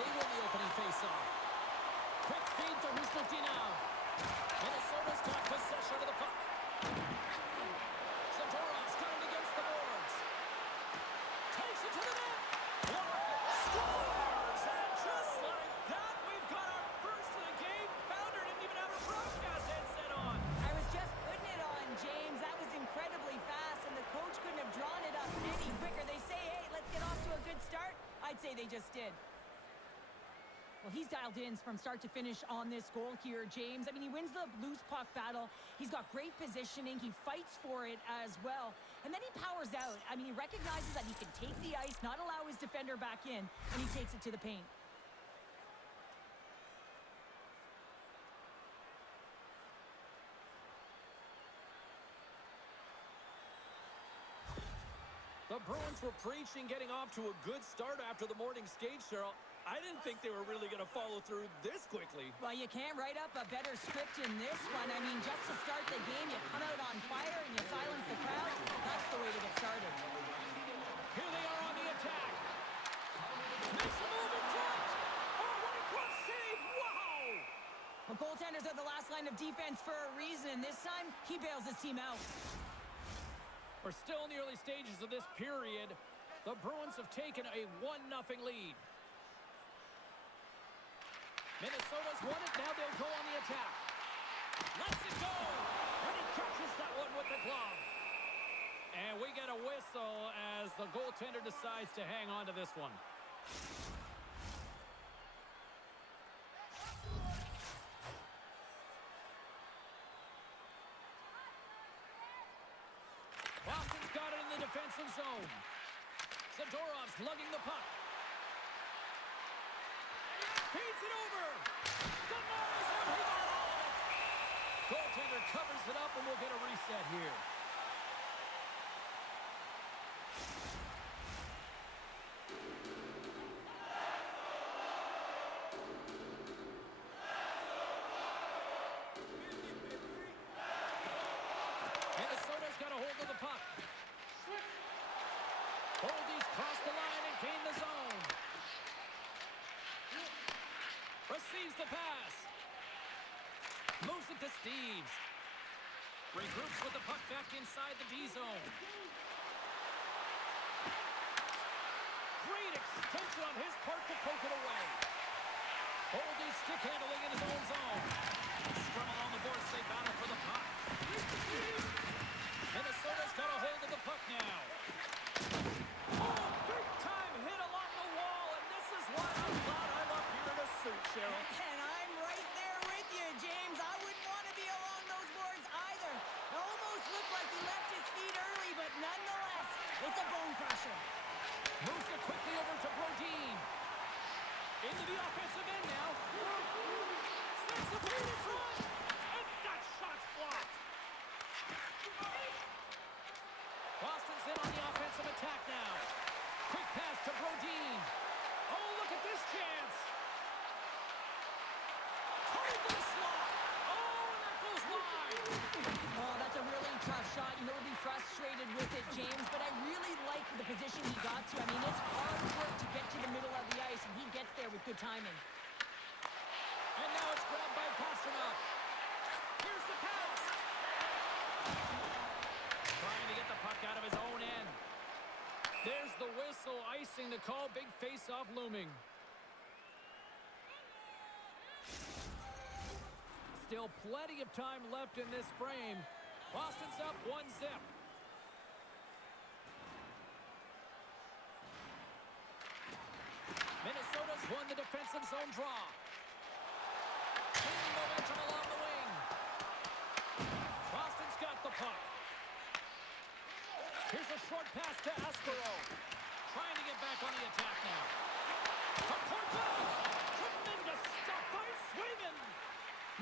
They win the opening faceoff. Quick feed to Husnutinov. Minnesota's got possession of the puck. Zadorov's got it against the boards. Takes it to the net. Scores! And just like that, we've got our first of the game. Bounder didn't even have a broadcast headset on. I was just putting it on, James. That was incredibly fast, and the coach couldn't have drawn it up any quicker. They say, hey, let's get off to a good start. I'd say they just did. Well, he's dialed in from start to finish on this goal here, James. I mean, he wins the loose puck battle. He's got great positioning. He fights for it as well. And then he powers out. I mean, he recognizes that he can take the ice, not allow his defender back in, and he takes it to the paint. The Bruins were preaching getting off to a good start after the morning skate, Cheryl. I didn't think they were really going to follow through this quickly. Well, you can't write up a better script in this one. I mean, just to start the game, you come out on fire and you silence the crowd. That's the way to get started. Here they are on the attack. Makes a move in front. Oh, what a glove save. Wow. Well, goaltenders are the last line of defense for a reason, and this time, he bails his team out. We're still in the early stages of this period. The Bruins have taken a 1-0 lead. Minnesota's won it. Now they'll go on the attack. Lets it go. And he catches that one with the glove. And we get a whistle as the goaltender decides to hang on to this one. Boston's got it in the defensive zone. Zadorov's lugging the puck. Feeds it over. Denies him. He got all of it. Goaltender covers it up, and we'll get a reset here. Minnesota's got a hold of the puck. Boldy's crossed the line and gained the zone. Receives the pass. Moves it to Steves. Regroups with the puck back inside the D-zone. Great extension on his part to poke it away. Boldy stick handling in his own zone. Scrum along the boards, they battle for the puck. Minnesota's got a hold of the puck now. Oh, big time hit along the wall, and this is what I'm glad I'm up here to suit, Cheryl. And I'm right there with you, James. I wouldn't want to be along those boards either. It almost looked like he left his feet early, but nonetheless, it's a bone crusher. Moves it quickly over to Brodin. Into the offensive end now. Sends the feed in front. And that shot's blocked. Boston's in on the offensive attack now. Quick pass to Brodin. Oh, look at this chance. Cutting to the slot. Oh, and that goes wide. Oh, that's a really tough shot. You know, he'll be frustrated with it, James, but I really like the position he got to. I mean, it's hard work to get to the middle of the ice, and he gets there with good timing. And now it's grabbed by Pastrnak. Here's the pass. Trying to get the puck out of his own end. There's the whistle, icing the call. Big face-off looming. Still plenty of time left in this frame. Boston's up 1-0. Minnesota's won the defensive zone draw. Gaining momentum along the wing. Boston's got the puck. Here's a short pass to Aspero. Trying to get back on the attack now. From Portland. Tremendous stop by Swayman.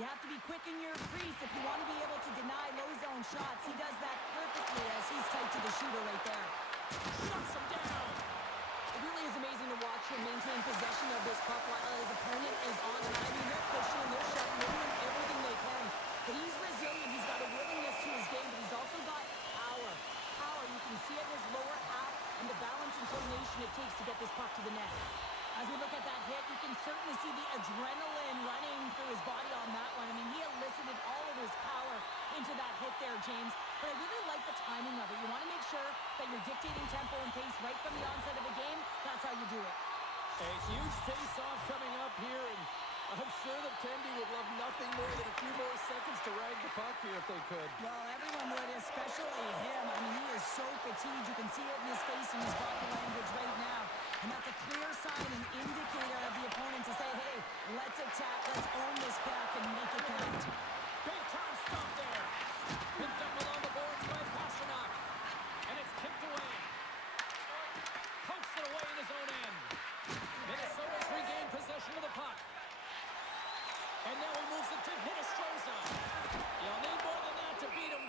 You have to be quick in your crease if you want to be able to deny low zone shots. He does that perfectly as he's tight to the shooter right there. Shuts him down. It really is amazing to watch him maintain possession of this puck while his opponent is on the line. I mean, they're pushing, they're shoving, they're doing everything they can. But he's resilient. He's got a willingness to his game, but he's also got power. You can see it in his lower half and the balance and coordination it takes to get this puck to the net. As we look at that hit, you can adrenaline running through his body on that one. I mean, he elicited all of his power into that hit there, James. But I really like the timing of it. You want to make sure that you're dictating tempo and pace right from the onset of the game. That's how you do it. A huge face-off coming up here, and I'm sure that Tendy would love nothing more than a few more seconds to rag the puck here if they could. Well, everyone would, especially him. I mean, he is so fatigued. You can see it in his face and his body language right now. And that's a clear sign and indicator of the opponent to say, hey, let's attack, let's own this puck and make it count. Big time stop there. Picked up along the boards by Pasternak. And it's kicked away. Pokes it away in his own end. Minnesota's regained possession of the puck. And now he moves it to Hinostroza. You'll need more than that to beat him.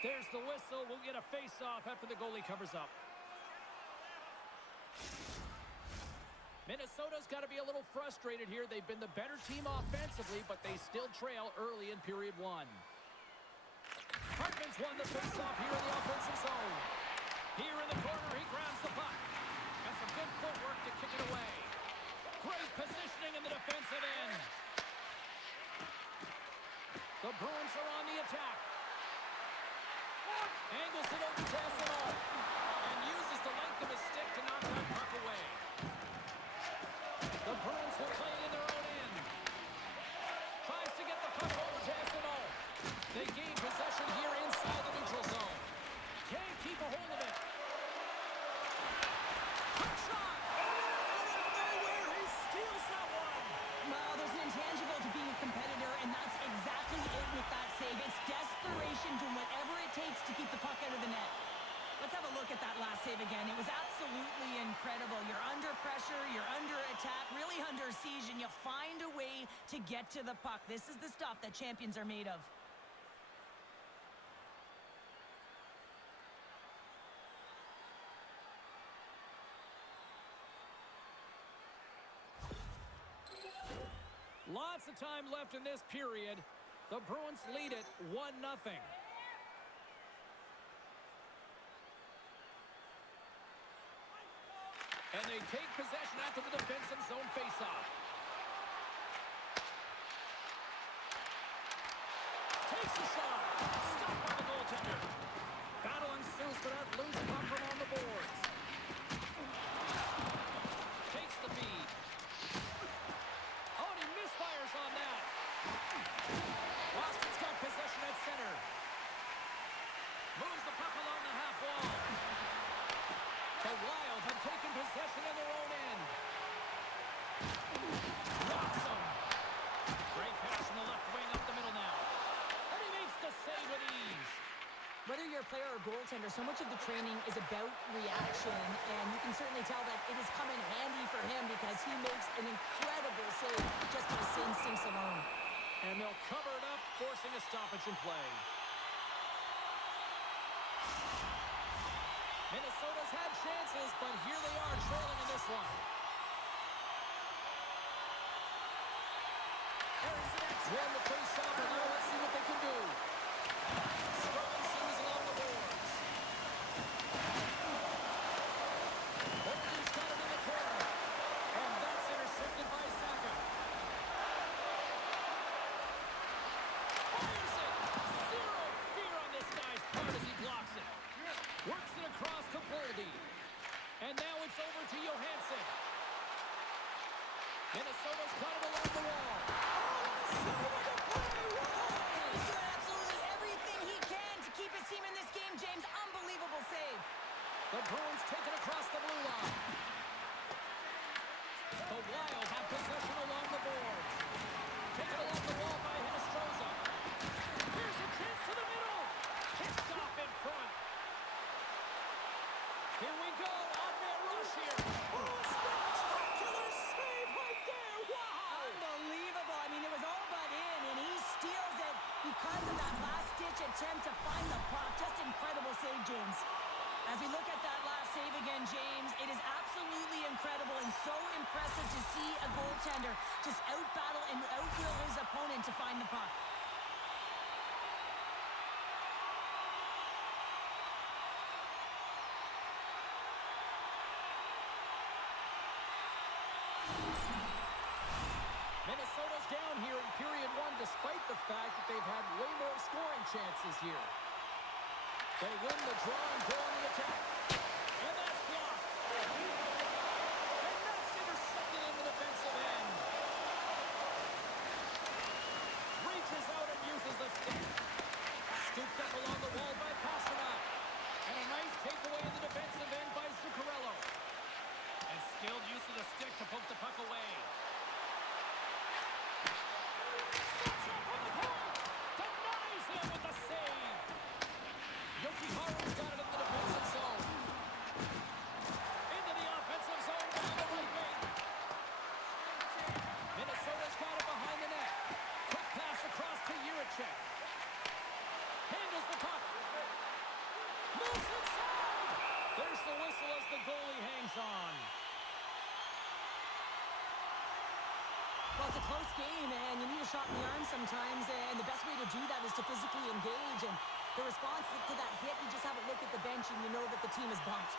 There's the whistle. We'll get a face-off after the goalie covers up. Minnesota's got to be a little frustrated here. They've been the better team offensively, but they still trail early in period one. Hartman's won the face-off here in the offensive zone. Here in the corner, he grabs the puck. And some good footwork to kick it away. Great positioning in the defensive end. The Bruins are on the attack. Angles it over to Esimo. And uses the length of his stick to knock that puck away. The Bruins will play it in their own end. Tries to get the puck over to Esimo. They gain possession here inside the neutral zone. Can't keep a hold of it. Quick shot! Out of nowhere, he steals that one! Well, there's an intangible to being a competitor, and that's exactly it with that save. It's desperation, doing whatever it takes to keep the puck out of the net. Let's have a look at that last save again. It was absolutely incredible. You're under pressure, you're under attack, really under siege, and you find a way to get to the puck. This is the stuff that champions are made of. Lots of time left in this period. The Bruins lead it 1-0. And they take possession after the defensive zone faceoff. Takes a shot. Stopped by the goaltender. Battle ensues for that loose puck from on the boards. Takes the feed. Oh, and he misfires on that. Boston's got possession at center. Moves the puck along the half wall. The Wild have taken possession in their own end. Rocks him. Great pass from the left wing up the middle now. And he makes the save with ease. Whether you're a player or goaltender, so much of the training is about reaction, and you can certainly tell that it has come in handy for him because he makes an incredible save just by his instincts alone. And they'll cover it up, forcing a stoppage in play. Minnesota's had chances, but here they are trailing in this one. Harrison's won the face-off, and now let's see what they can do. Strong ensues along the boards. Bolton's got it in the corner, and that's intercepted by Saka. Fires it! Zero fear on this guy's part as he blocks it. Works it across to Boldy. And now it's over to Johansson. Minnesota's got it along the wall. Oh, He's doing absolutely everything he can to keep his team in this game, James. Unbelievable save. The Bruins take it across the blue line. The Wild have possession along the boards. Take it along the wall by Hinostroza. Here's a chance to the middle. Kicked off in front. Here we go. Odd-man rush here. Oh, spectacular save right there. Wow. Unbelievable. I mean, it was all but in, and he steals it because of that last-ditch attempt to find the puck. Just incredible save, James. As we look at that last save again, James, it is absolutely incredible and so impressive to see a goaltender just out-battle and out-will his opponent to find the puck. chances here. They win the draw and go on the attack. And that's blocked. And that's intercepted in the defensive end. Reaches out and uses the stick. Scooped up along the wall by Pasternak. And a nice takeaway in the defensive end by Zuccarello. And skilled use of the stick to poke the puck away. Sets up on the point. Denies him with the save. Yokiharu's got it in the defensive zone. Into the offensive zone down the right wing. Minnesota's got it behind the net. Quick pass across to Juracek. Handles the puck. Moves inside. There's the whistle as the goalie hangs on. Well, it's a close game, and you need a shot in the arm sometimes, and the best way to do that is to physically engage. And the response to that hit, you just have a look at the bench, and you know that the team is bumped.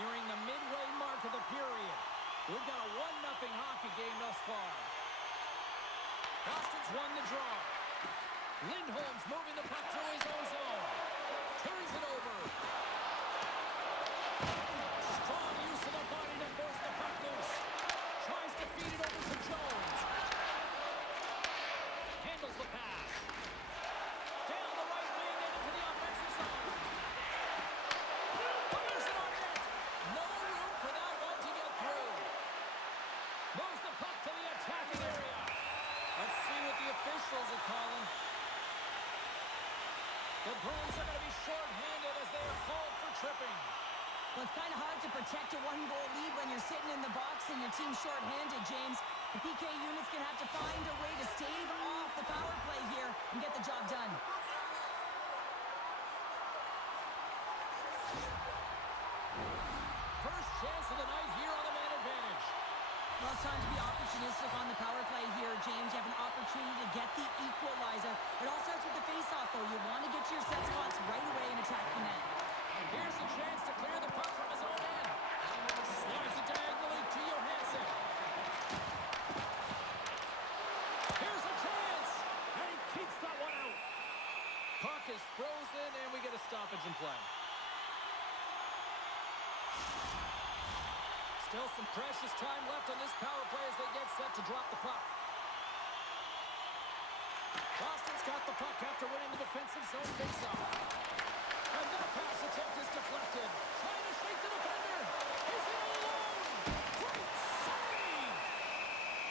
Nearing the midway mark of the period. We've got a 1-0 hockey game thus far. Boston's won the draw. Lindholm's moving the puck through his own zone. Turns it over. Strong use of the body to force the puck loose. Tries to feed it over to Jones. Handles the pass. Down the right wing and into the offensive zone. Fires it on net. No room for that one to get through. Moves the puck to the attacking area. Let's see what the officials are calling. The Bruins are going to be short-handed as they are called for tripping. Well, it's kind of hard to protect a one-goal lead when you're sitting in the box and your team's short-handed, James. The PK unit's going to have to find a way to stave off the power play here and get the job done. First chance of the night here on the man advantage. Well, it's time to be opportunistic on the power play here, James. You have an opportunity to get the equalizer. It all starts with the face-off, though. You want to get to your set spots right away and attack the net. Here's a chance to clear the puck from his own end. Slides it diagonally to Johansson. Here's a chance! And he keeps that one out. Puck is frozen, and we get a stoppage in play. Still some precious time left on this power play as they get set to drop the puck. Boston's got the puck after winning the defensive zone faceoff. And that pass attempt is deflected. Trying to shake the defender. He's in alone. Great save.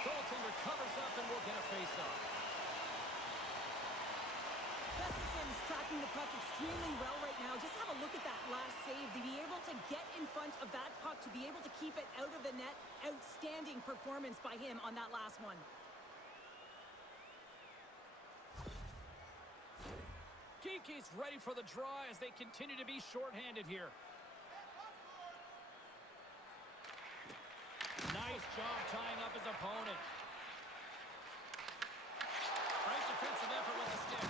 Goaltender covers up and we'll get a faceoff. Gustafson's tracking the puck extremely well right now. Just have a look at that last save. To be able to get in front of that puck, to be able to keep it out of the net. Outstanding performance by him on that last one. Geeky's ready for the draw as they continue to be short-handed here. Nice job tying up his opponent. Great defensive effort with the stick.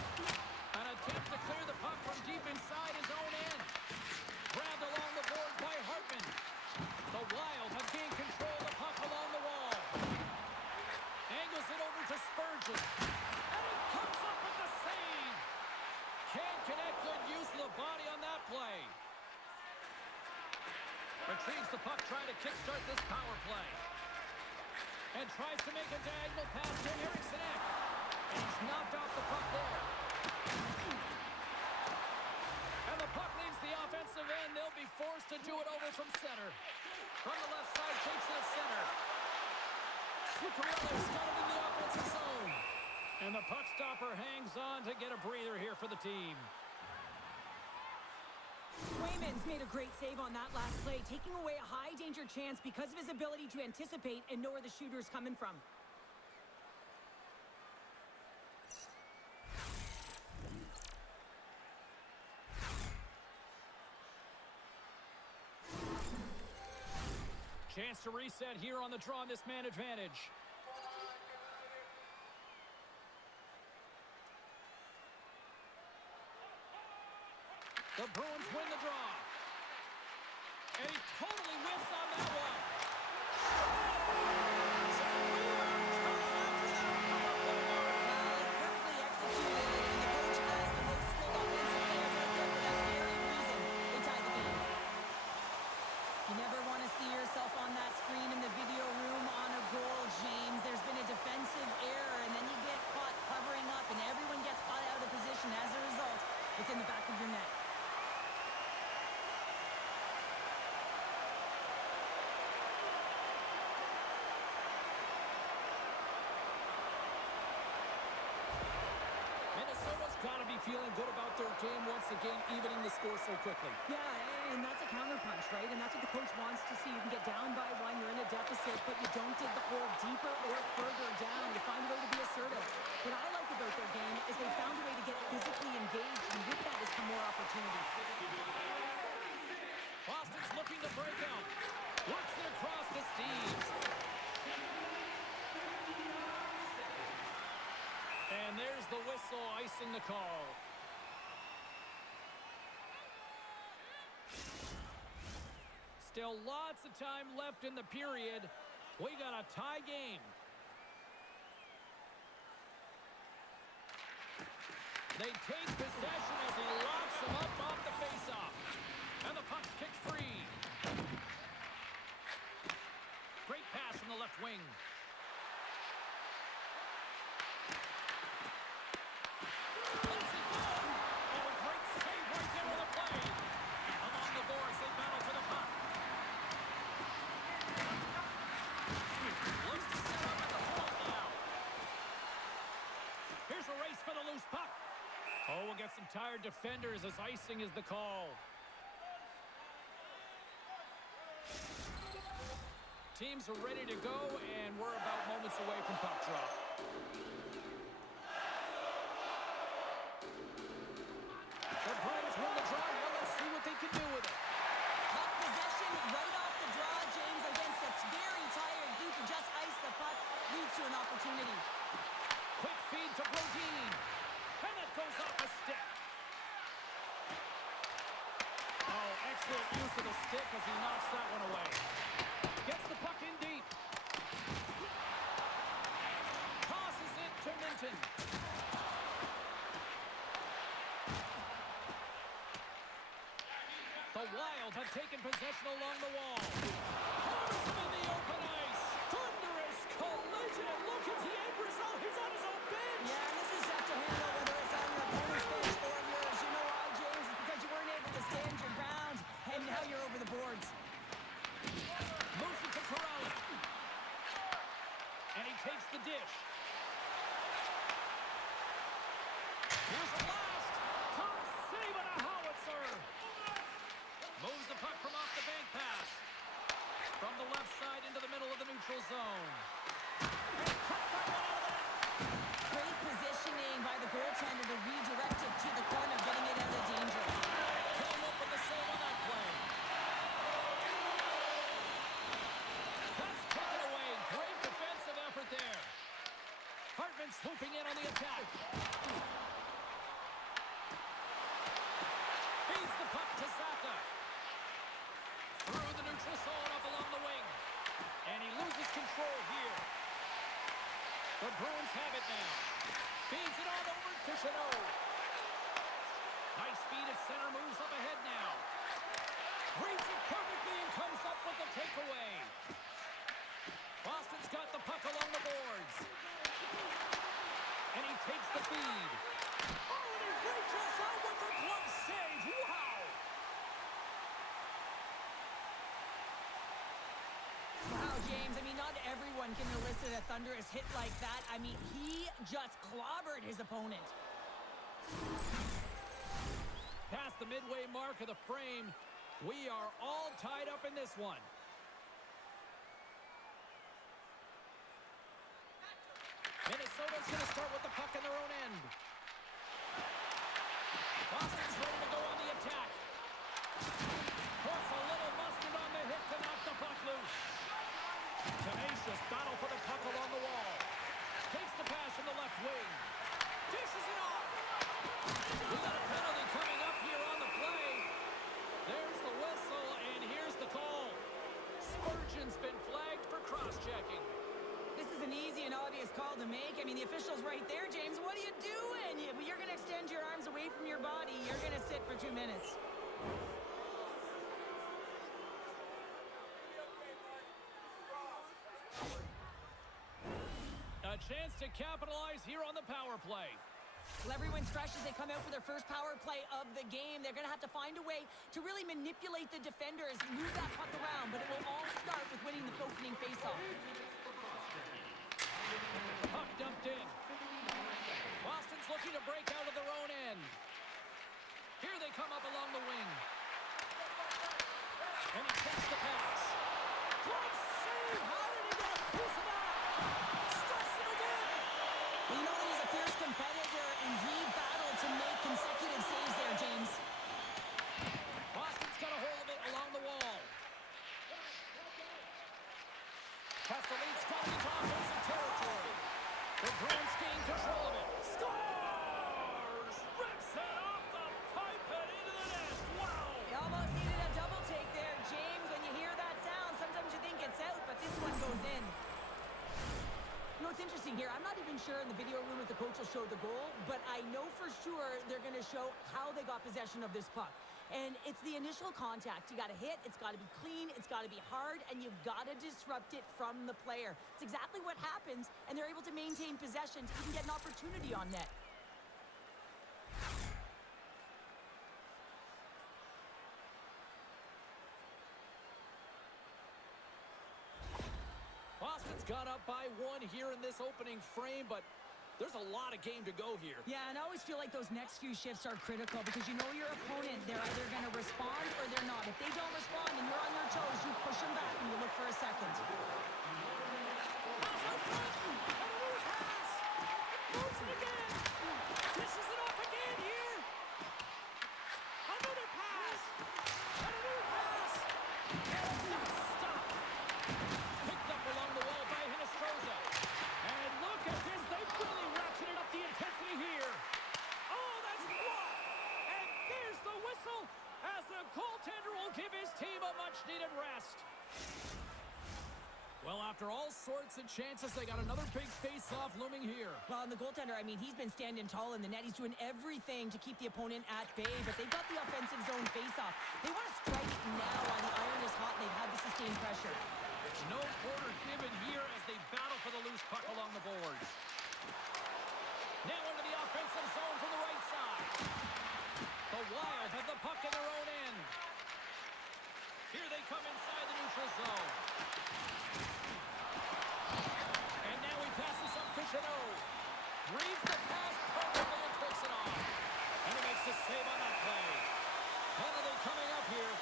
An attempt to clear the puck from deep inside his own end. Grabbed along the board by Hartman. The Wild have gained control of the puck along the wall. Angles it over to Spurgeon. And he comes up with the save. Can't connect. Good use of the body on that play. Retrieves the puck, trying to kickstart this power play. And tries to make a diagonal pass to Eriksson. And he's knocked off the puck there. And the puck leaves the offensive end. They'll be forced to do it over from center. From the left side, takes it to center. Zuccarello started in the offensive zone. And the puck stopper hangs on to get a breather here for the team. Swayman's made a great save on that last play, taking away a high-danger chance because of his ability to anticipate and know where the shooter's coming from. Chance to reset here on the draw on this man advantage. The Bruins win the draw. And he totally whiffs on that one. Scores! And never want to see yourself on that screen in the video room on a goal, James. There's been a defensive error, and then you get caught covering up, and everyone gets caught out of position. As a result, it's in the back of your net. Minnesota's got to be feeling good about their game once again, evening the score so quickly. Yeah, and that's a counterpunch, right? And that's what the coach wants to see. You can get down by one, you're in a deficit, but you don't dig the hole deeper or further down. You find a way to be assertive. What I like about their game is they found a way to get physically engaged, and with that has come more opportunity. Boston's looking to break out. Works it across to Steves. And there's the whistle, icing the call. Still lots of time left in the period. We got a tie game. They take possession as he locks him up off the faceoff. And the puck's kicked free. Great pass from the left wing. Lets it go. Oh, a great save right there on the play. Along the boards, they battle for the puck. Looks to set up at the point now. Here's a race for the loose puck. Oh, we'll get some tired defenders as icing is the call. Teams are ready to go, and we're about moments away from puck drop. The Bruins win the draw. Now let's see what they can do with it. Puck possession right off the draw, James, against a very tired group who just iced the puck, leads to an opportunity. Quick feed to Brodin. And that goes off a stick. Oh, excellent use of the stick as he knocks that one away. Gets the puck in deep. Tosses it to Minton. The Wild have taken possession along the wall. Hammers him in the open ice. Thunderous collision. And look at the end result. He's on his own bench. Yeah, this is tough to handle whether it's on your opponent's bench or yours. You know why, James? It's because you weren't able to stand your ground, and now you're over the boards. Moves it to Corrali. And he takes the dish. Here's a blast. Top save and a howitzer. Moves the puck from off the bank pass. From the left side into the middle of the neutral zone. And cut that one out of the net. Great positioning by the goaltender to redirect it to the corner, getting it out of danger. Came up with the save on that play. That's taken away. Great defensive effort there. Hartman swooping in on the attack. Feeds the puck to Zaka. Through the neutral zone up along the wing. And he loses control here. The Bruins have it now. Feeds it on over to Chanot. Nice speed at center, moves up ahead now. Reads it perfectly and comes up with the takeaway. Boston's got the puck along the boards. And he takes the feed. Oh, and he reaches out with the glove save. Wow! Wow, James, I mean, not everyone can elicit a thunderous hit like that. I mean, he just clobbered his opponent. Past the midway mark of the frame, we are all tied up in this one. Minnesota's going to start with the puck in their own end. Boston's ready to go on the attack. Puts a little mustard on the hit to knock the puck loose. Tenacious battle for the puck along the wall. Takes the pass from the left wing. Dishes it off. We got a penalty coming up here on the play. There's the whistle, and here's the call. Spurgeon's been flagged for cross-checking. This is an easy and obvious call to make. I mean, the official's right there, James. What are you doing? You're going to extend your arms away from your body. You're going to sit for 2 minutes. chance to capitalize here on the power play. Well, everyone's fresh as they come out for their first power play of the game. They're going to have to find a way to really manipulate the defenders, move that puck around, but it will all start with winning the opening faceoff. Puck dumped in. Boston's looking to break out of their own end. Here they come up along the wing. And he takes the pass. Good save! How did he get a piece of that? Stuffs it again! Well, you know that he's a fierce competitor, and he battled to make consecutive saves there, James. Boston's got a hold of it along the wall. Castelline's got into offensive territory. The Bruins gain control of it. Scores! Rips it off the pipe and into the net. Wow! He almost needed a double take there, James. When you hear that sound, sometimes you think it's out, but this one goes in. You know, it's interesting here. I'm not even sure in the video room if the coach will show the goal, but I know for sure they're going to show how they got possession of this puck. And it's the initial contact. You got to hit, it's got to be clean, it's got to be hard, and you've got to disrupt it from the player. It's exactly what happens, and they're able to maintain possession to even get an opportunity on net. Boston's got up by one here in this opening frame, but there's a lot of game to go here. Yeah, and I always feel like those next few shifts are critical because you know your opponent, they're either going to respond or they're not. If they don't respond and you're on your toes, you push them back and you look for a second. Pass out front, and a new pass. Moves it again. Dishes it off again here. Another pass. And a new pass. And that's stopped. Picked up along the wall by Hinostroza. And look at this. They've really ratcheted up the intensity here. Oh, that's blocked. And there's the whistle as the goaltender will give his team a much-needed rest. Well, after all sorts of chances, they got another big face-off looming here. Well, and the goaltender, I mean, he's been standing tall in the net. He's doing everything to keep the opponent at bay, but they've got the offensive zone face-off. They want to strike it now while the iron is hot and they've had the sustained pressure. No quarter given here as they battle for the loose puck along the boards. Now into the offensive zone from the right side. The Wild have the puck in their own end. Here they come inside the neutral zone. And now he passes up to Chanot. Reads the pass perfectly and takes it off. And he makes the save on that play. Penalty coming up here.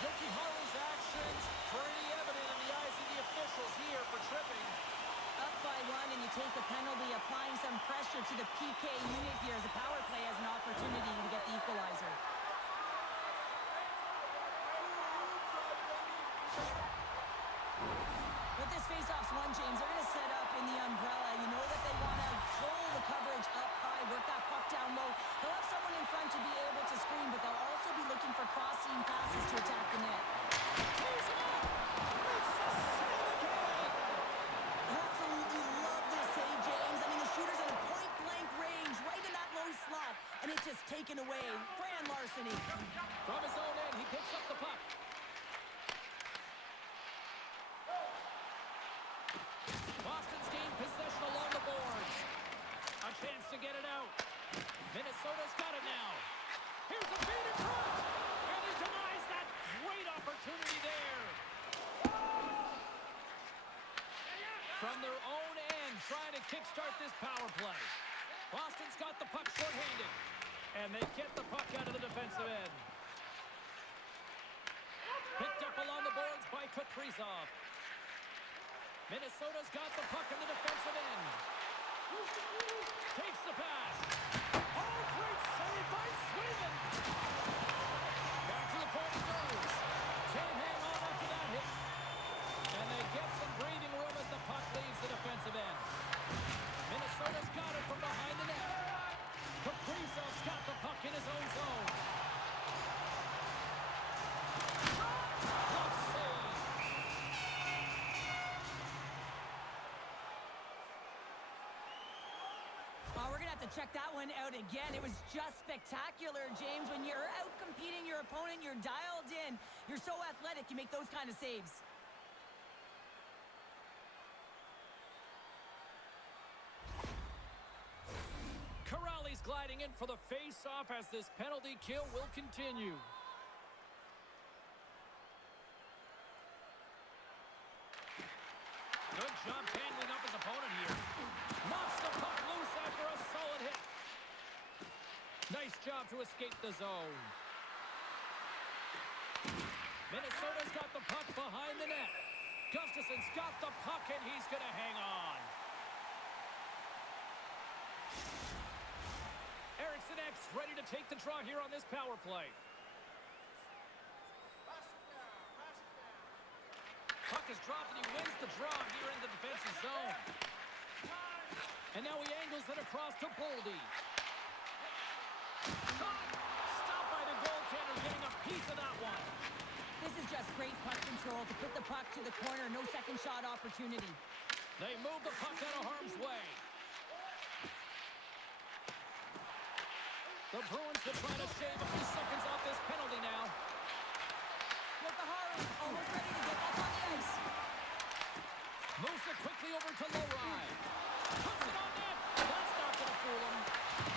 Yokiharu's actions pretty evident in the eyes of the officials here for tripping. Up by one and you take a penalty, applying some pressure to the PK unit here as the power play has an opportunity to get the equalizer. With this face-off's won, James, they're going to set up in the umbrella. You know that they want to pull the coverage up high, work that puck down low. They'll have someone in front to be able to screen, but they'll also be looking for cross-seam passes to attack the net. Absolutely love this save, James. I mean, the shooter's at a point-blank range, right in that low slot, and it's just taken away. Grand larceny. From his own end, he picks up the puck. Boston's gained possession along the boards. A chance to get it out. Minnesota's got it now. Here's a feed in front. And he denies that great opportunity there. From their own end, trying to kickstart this power play. Boston's got the puck shorthanded. And they get the puck out of the defensive end. Picked up along the boards by Kaprizov. Minnesota's got the puck in the defensive end. Takes the pass. Oh, great save by Sweden. Back to the point it goes. Can't hang on after that hit. And they get some breathing room as the puck leaves the defensive end. Minnesota's got it from behind the net. Kaprizov's got the puck in his own zone. Tough save. We're going to have to check that one out again. It was just spectacular, James. When you're out competing your opponent, you're dialed in. You're so athletic, you make those kind of saves. gliding in for the face-off as this penalty kill will continue. Good job tangling up his opponent here. Knocks the puck loose after a solid hit. Nice job to escape the zone. Minnesota's got the puck behind the net. Gustafson's got the puck, and he's going to hang on. Eriksson X ready to take the draw here on this power play. Puck is dropped, and he wins the draw here in the defensive zone. And now he angles it across to Boldy. Stopped by the goaltender, getting a piece of that one. This is just great puck control to put the puck to the corner. No second shot opportunity. They move the puck out of harm's way. The Bruins are trying to shave a few seconds off this penalty now. Look, the Haru almost ready to get back on the ice. Moves it quickly over to Lowry. Puts it on net. That's not going to fool him.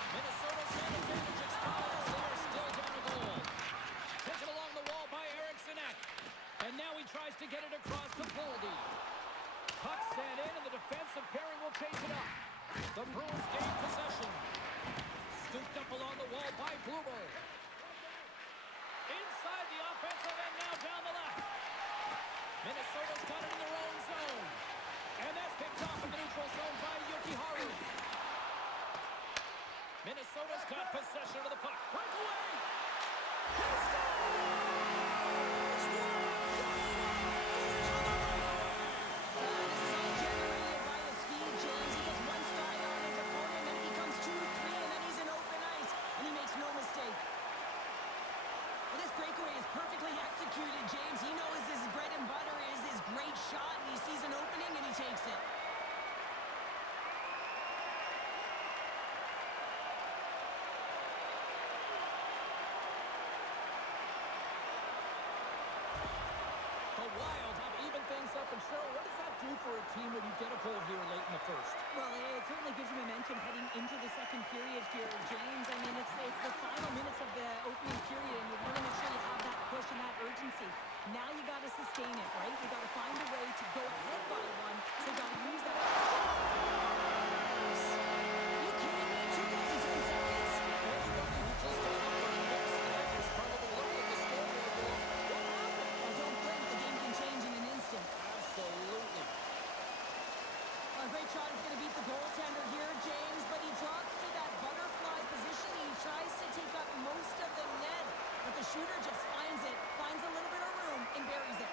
Minnesota's had advantage expired as they are still down a goal. Taken along the wall by Eriksson Ek. And now he tries to get it across to Boldy. Puck sent in, and the defensive pairing will chase it up. The Bruins gain possession. Scooped up along the wall by Bluebird. Inside the offensive end now down the left. Minnesota's got it in their own zone. And that's picked off in the neutral zone by Yuki Haru. Minnesota's got possession of the puck. Breakaway! He scores! This is all generated by his speed, James. He gets one stride on his opponent, then he becomes 2-3, and then he's in open ice, and he makes no mistake. Well, this breakaway is perfectly executed, James. He knows his bread and butter is his great shot, and he sees an opening, and he takes it. The Wild have evened things up, and Cheryl, what does that do for a team when you get a goal here late in the first? Well, it certainly gives you momentum heading into the second period here, James. I mean, it's the final minutes of the opening period, and you want to make sure you have that push and that urgency. Now you got to sustain it, right? You got to find a way to go ahead by one, so you got to use that. Are you kidding me? 2 goals in 10 seconds? Anybody who just got up for a quick snag is probably looking at the scoreboard going, what happened? Well, don't blink. The game can change in an instant. Absolutely. A great shot is going to beat the goaltender here, James, but he drops to that butterfly position. He tries to take up most of the net, but the shooter just finds it, finds a little bit of room, and buries it.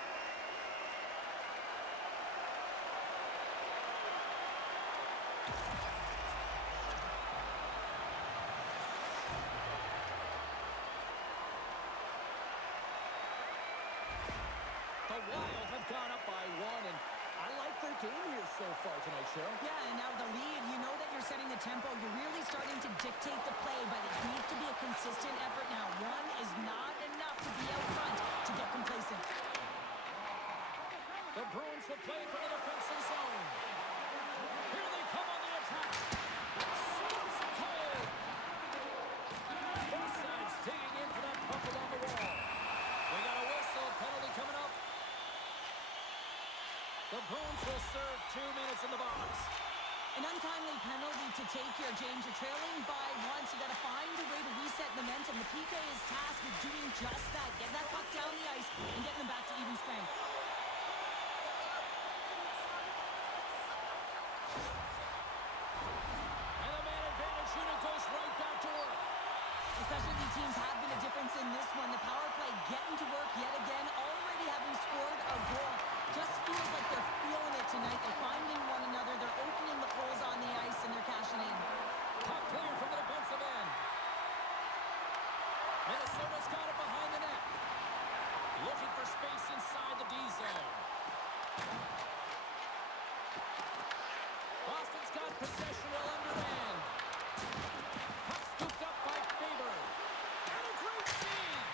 The Wild have gone up by 1, and I like their game here so far tonight, Cheryl. Yeah, and now the lead, you know that you're setting the tempo. You're really starting to dictate the play, but it needs to be a consistent effort now. 1 is not enough to be out front to get complacent. The Bruins will play for the defensive zone. Here they come on the attack. Stops it cold. Both sides digging in for that puck along the wall. We got a whistle. Penalty coming up. The Bruins will serve 2 minutes in the box. An untimely penalty to take here, James. You're trailing by 1, so you got to find a way to reset momentum. The PK is tasked with doing just that. Get that puck down the ice and getting them back to even strength. And the man advantage unit goes right back to work. Specialty teams have been a difference in this one. The power play getting to work yet again, already having scored a goal. Just feels like they're feeling it tonight. They're finding one another. They're opening the holes on the ice, and they're cashing in. Puck clear from the defensive end. Minnesota's got it behind the net. Looking for space inside the D zone. Boston's got possession while underhand. Puck scooped up by Faber. And a great save.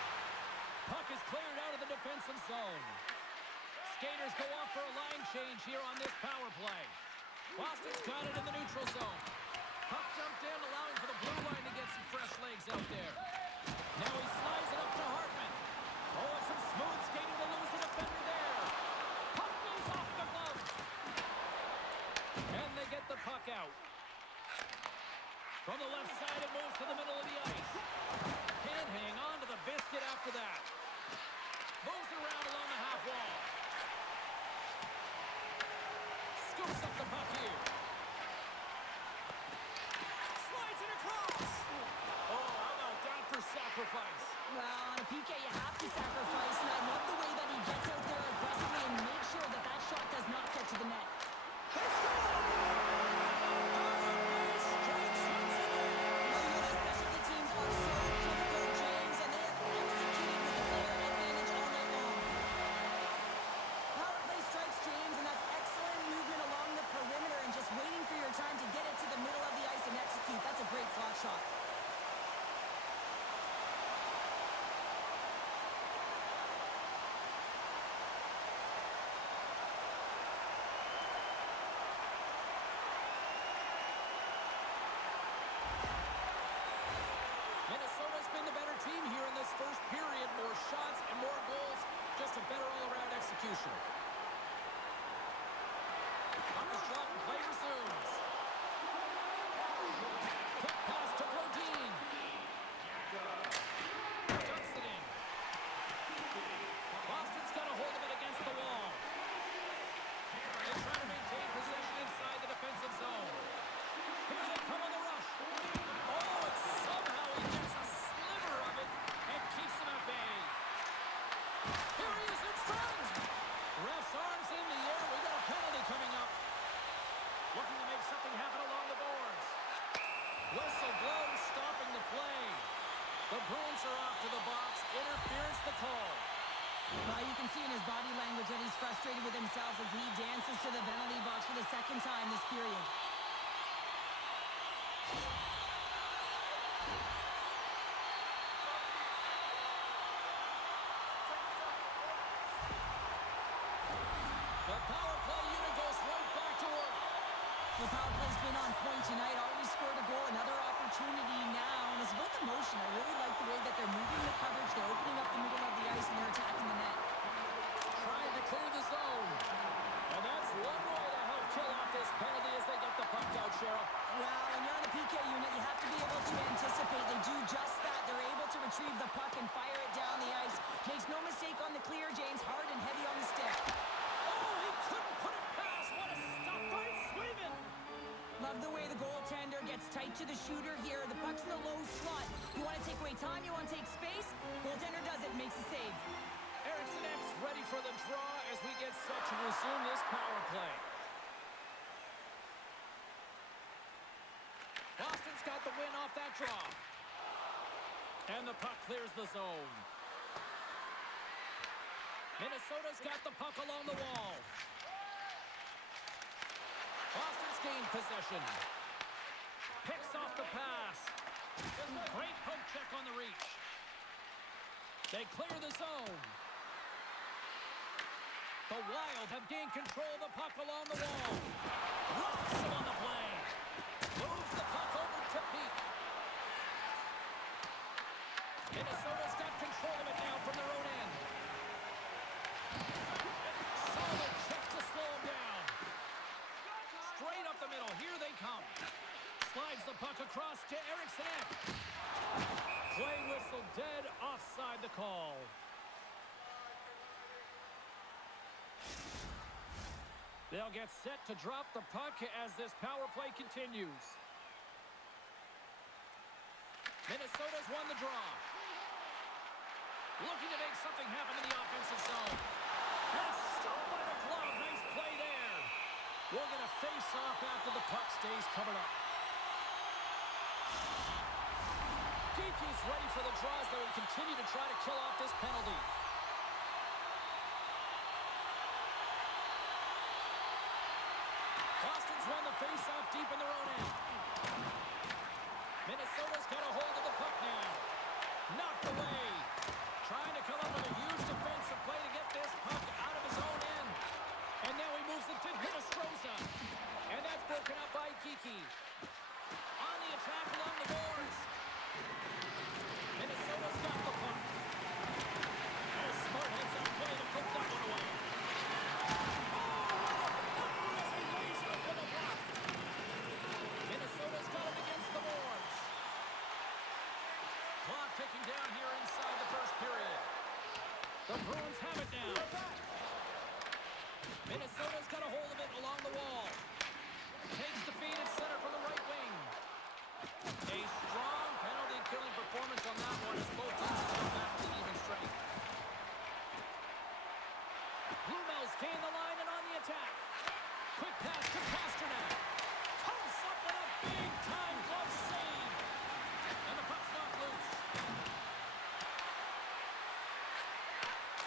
Puck is cleared out of the defensive zone. Skaters go off for a line change here on this power play. Boston's got it in the neutral zone. Puck jumped in, allowing for the blue line to get some fresh legs out there. Now he slides it up to Hartman. Oh, and some smooth skating to lose the defender there. Puck goes off the glove. And they get the puck out. From the left side, it moves to the middle of the ice. Can't hang on to the biscuit after that. Moves it around along the half wall. Scoops up the puck here. Slides it across. Oh, how about that for sacrifice? Well, on a PK, you have to sacrifice, and I love the way that he gets out there aggressively and makes sure that that shot does not get to the net. Special teams are so critical, James, and they have executed with the player advantage all night long. Power play strikes, James, and that's excellent movement along the perimeter and just waiting for your time to get it to the middle of the ice and execute. That's a great slot shot. Minnesota's been the better team here in this first period. More shots and more goals. Just a better all-around execution. On the shot and play resumes. Quick pass to Brodin. Dumps it in. Boston's got a hold of it against the wall. They try to maintain possession inside the defensive zone. Here they come on the rush. Oh, and somehow he gets a sliver of it and keeps them at bay. Here he is in front. Ref's arms in the air. We got a penalty coming up. Looking to make something happen along the boards. Whistle blown, stopping the play. The Bruins are off to the box. Interference the call. Well, you can see in his body language that he's frustrated with himself as he dances to the penalty box for the second time this period. The power play unit goes right back to work. The power play's been on point tonight. Already scored a goal. Another opportunity now. And it's about the motion. I really like the way that they're moving the coverage. They're opening up the middle of the ice and they're attacking the net. Trying to clear the zone. And that's one way to help kill off this penalty as they get the puck out, Cheryl. Well, when you're on a PK unit, you have to be able to anticipate. They do just that. They're able to retrieve the puck and fire it down the ice. Makes no mistake on the clear, James. Hard and heavy on the stick. Oh, he couldn't put it past. What a stop by Swayman. Love the way the goaltender gets tight to the shooter here. The puck's in the low slot. You want to take away time, you want to take space. Goaltender does it, makes the save. Eriksson Ek's ready for the draw as we get set to resume this power play. Boston's got the win off that draw. And the puck clears the zone. Minnesota's got the puck along the wall. Boston's gained possession. Picks off the pass. Great poke check on the reach. They clear the zone. The Wild have gained control of the puck along the wall. Rocks him on the play. Moves the puck over to Peak. Minnesota's got control of it now from their own end. Solid check to slow him down. Straight up the middle. Here they come. Slides the puck across to Eriksson Ek. Play whistle dead. Offside the call. They'll get set to drop the puck as this power play continues. Minnesota's won the draw. Looking to make something happen in the offensive zone. And it's stopped by the glove. Nice play there. We're going to face off after the puck stays covered up. Geeky's ready for the draws that will continue to try to kill off this penalty. Boston's won the face-off deep in their own end. Minnesota's got a hold of the puck now. Knocked away. Trying to come up with a huge defensive play to get this puck out of his own end. And now he moves it to Hinostroza. And that's broken up by Geeky. Bruins have it now. Minnesota's got a hold of it along the wall. Takes the feed at center from the right wing. A strong penalty-killing performance on that one as both teams come back to even strength. Blumel's gain the line and on the attack. Quick pass to Pasternak. Comes up with a big-time glove save. And the puck's not loose.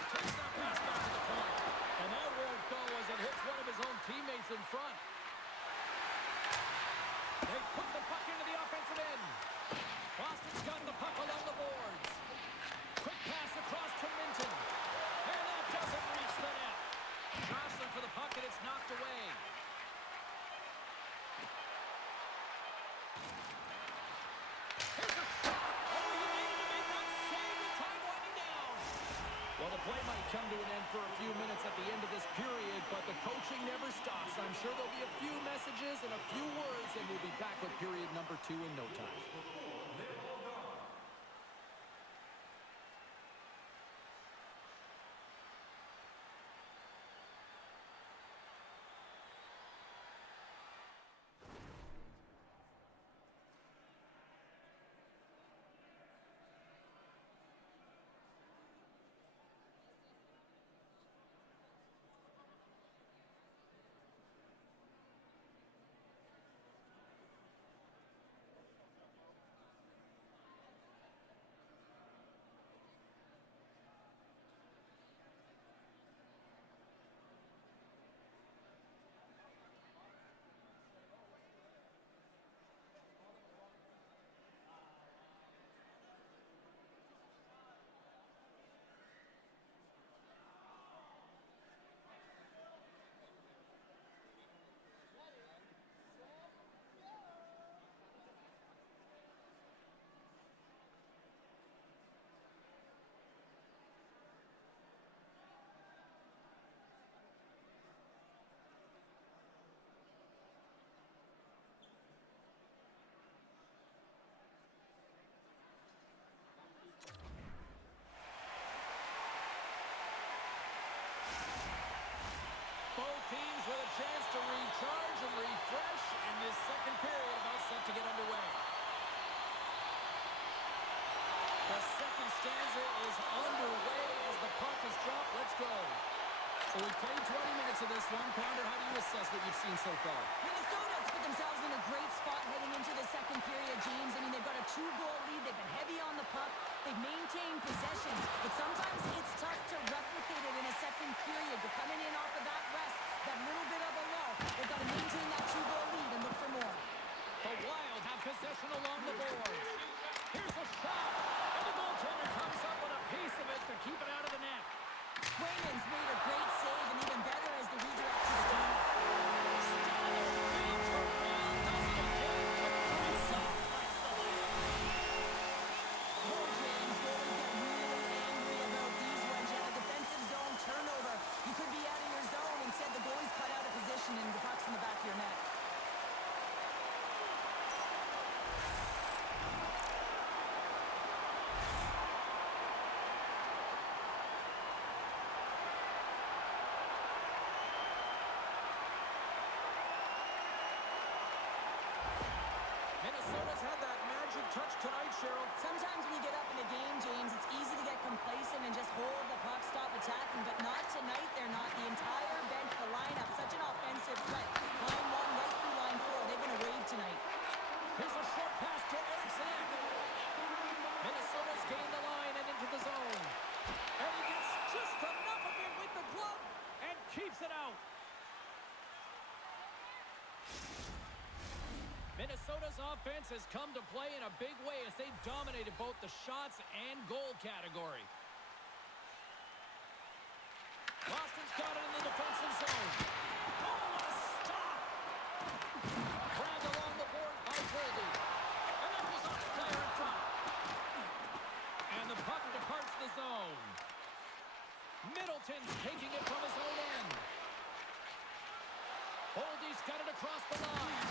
Takes that pass back to the point. And that won't go as it hits one of his own teammates in front. They put the puck into the offensive end. Boston's got the puck along the boards. Quick pass across to Minton. And that doesn't reach the net. Jostling for the puck and it's knocked away. Here's a shot. Oh, he needed to make that save with time winding down. Well, the play might come to an end for a few minutes at the end of this period, but the coaching never stops. I'm sure there'll be a few messages and a few words, and we'll be back with period number 2 in no time. Teams with a chance to recharge and refresh, and this second period about set to get underway. The second stanza is underway as the puck is dropped. Let's go. So we played 20 minutes of this one. Pounder, how do you assess what you've seen so far? Minnesota's put themselves in a great spot heading into the second period, James. I mean, they've got a 2-goal lead. They've been heavy on the puck. They've maintained possession. But sometimes it's tough to replicate it in a second period. You're coming in off of that rest, that little bit of a lull. They've got to maintain that 2-goal lead and look for more. The Wild have possession along the boards. Here's a shot. And the goaltender comes up with a piece of it to keep it out of the net. Swayman's made a great save, and even better as the redirect to the team. You could be out of your zone. Instead, the goalie's cut out of position and the puck's in the back of your net. Minnesota's had that magic touch tonight, Cheryl. Sometimes when you get up in a game, James, it's easy to get complacent and just hold the puck, stop attacking, but not tonight. They're not. The entire bench, the lineup, such an offensive threat. Line 1 right through line 4. They've been a wave tonight. Here's a short pass to Eriksson. Minnesota's gained the line and into the zone. And he gets just enough of it with the glove and keeps it out. Minnesota's offense has come to play in a big way as they've dominated both the shots and goal category. Boston's got it in the defensive zone. Oh, what a stop! Grabbed along the board by Goldie. And that was off the player in front. And the puck departs the zone. Middleton's taking it from his own end. Goldie's got it across the line.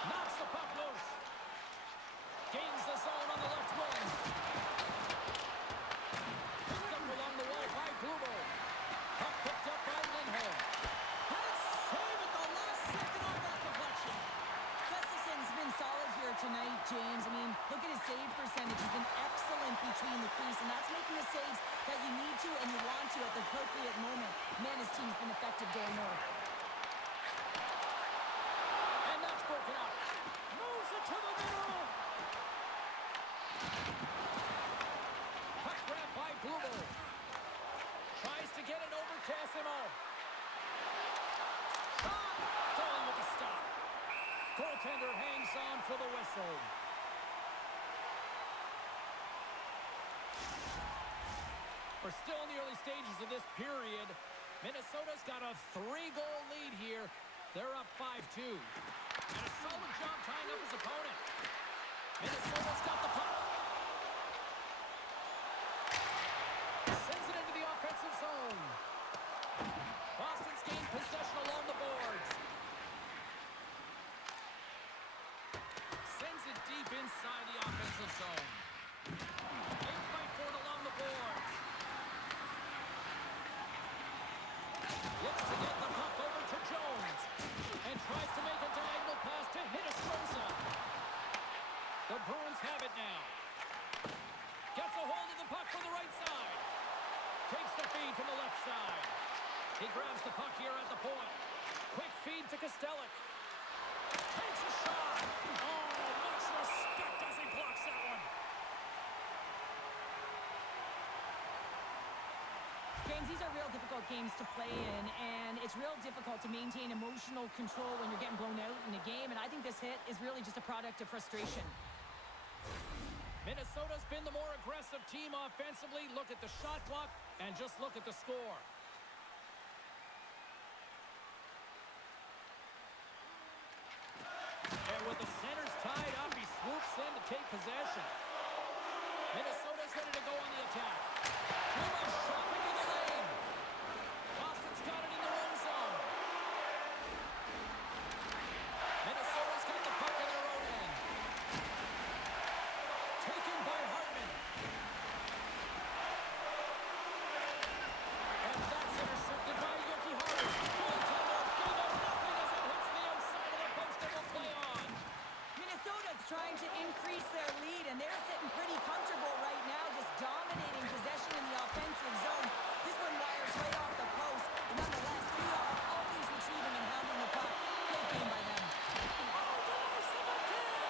Knocks the puck loose. Gains the zone on the left wing. Picked up along the wall by Bluebird. quiet moment. Man, his team's been effective going north. And that's broken up. Moves it to the middle. Puck grabbed by Blubel. Tries to get it over to Simo. Shot! Falling with the stop. Goaltender hangs on for the whistle. We're still in the early stages of this period. Minnesota's got a 3-goal lead here. They're up 5-2. And a solid job tying up his opponent. Minnesota's got the puck. Sends it into the offensive zone. Boston's gained possession along the boards. Sends it deep inside the offensive zone. They fight for it along the boards. Looks to get the puck over to Jones. And tries to make a diagonal pass to Hinostroza. The Bruins have it now. Gets a hold of the puck from the right side. Takes the feed from the left side. He grabs the puck here at the point. Quick feed to Kostelic. Takes a shot. Oh, much respect as he blocks that one. James, these are real difficult games to play in, and it's real difficult to maintain emotional control when you're getting blown out in a game, and I think this hit is really just a product of frustration. Minnesota's been the more aggressive team offensively. Look at the shot clock and just look at the score. And with the centers tied up, he swoops in to take possession. Minnesota's ready to go on the attack. Too much traffic in the lane. Boston's got it in their own zone. Minnesota's got the puck in their own end. Taken by Hartman. And that's intercepted by Yuki Haru. Goaltender gave up nothing as it hits the outside of the post and will play on. Minnesota's trying to increase their lead, and they're sitting pretty comfortable right now, just dominating possession in the offensive zone. This one wires right off the post. But nonetheless, we are always retrieving and handling the puck. Great game by them. Oh, denies the backhand!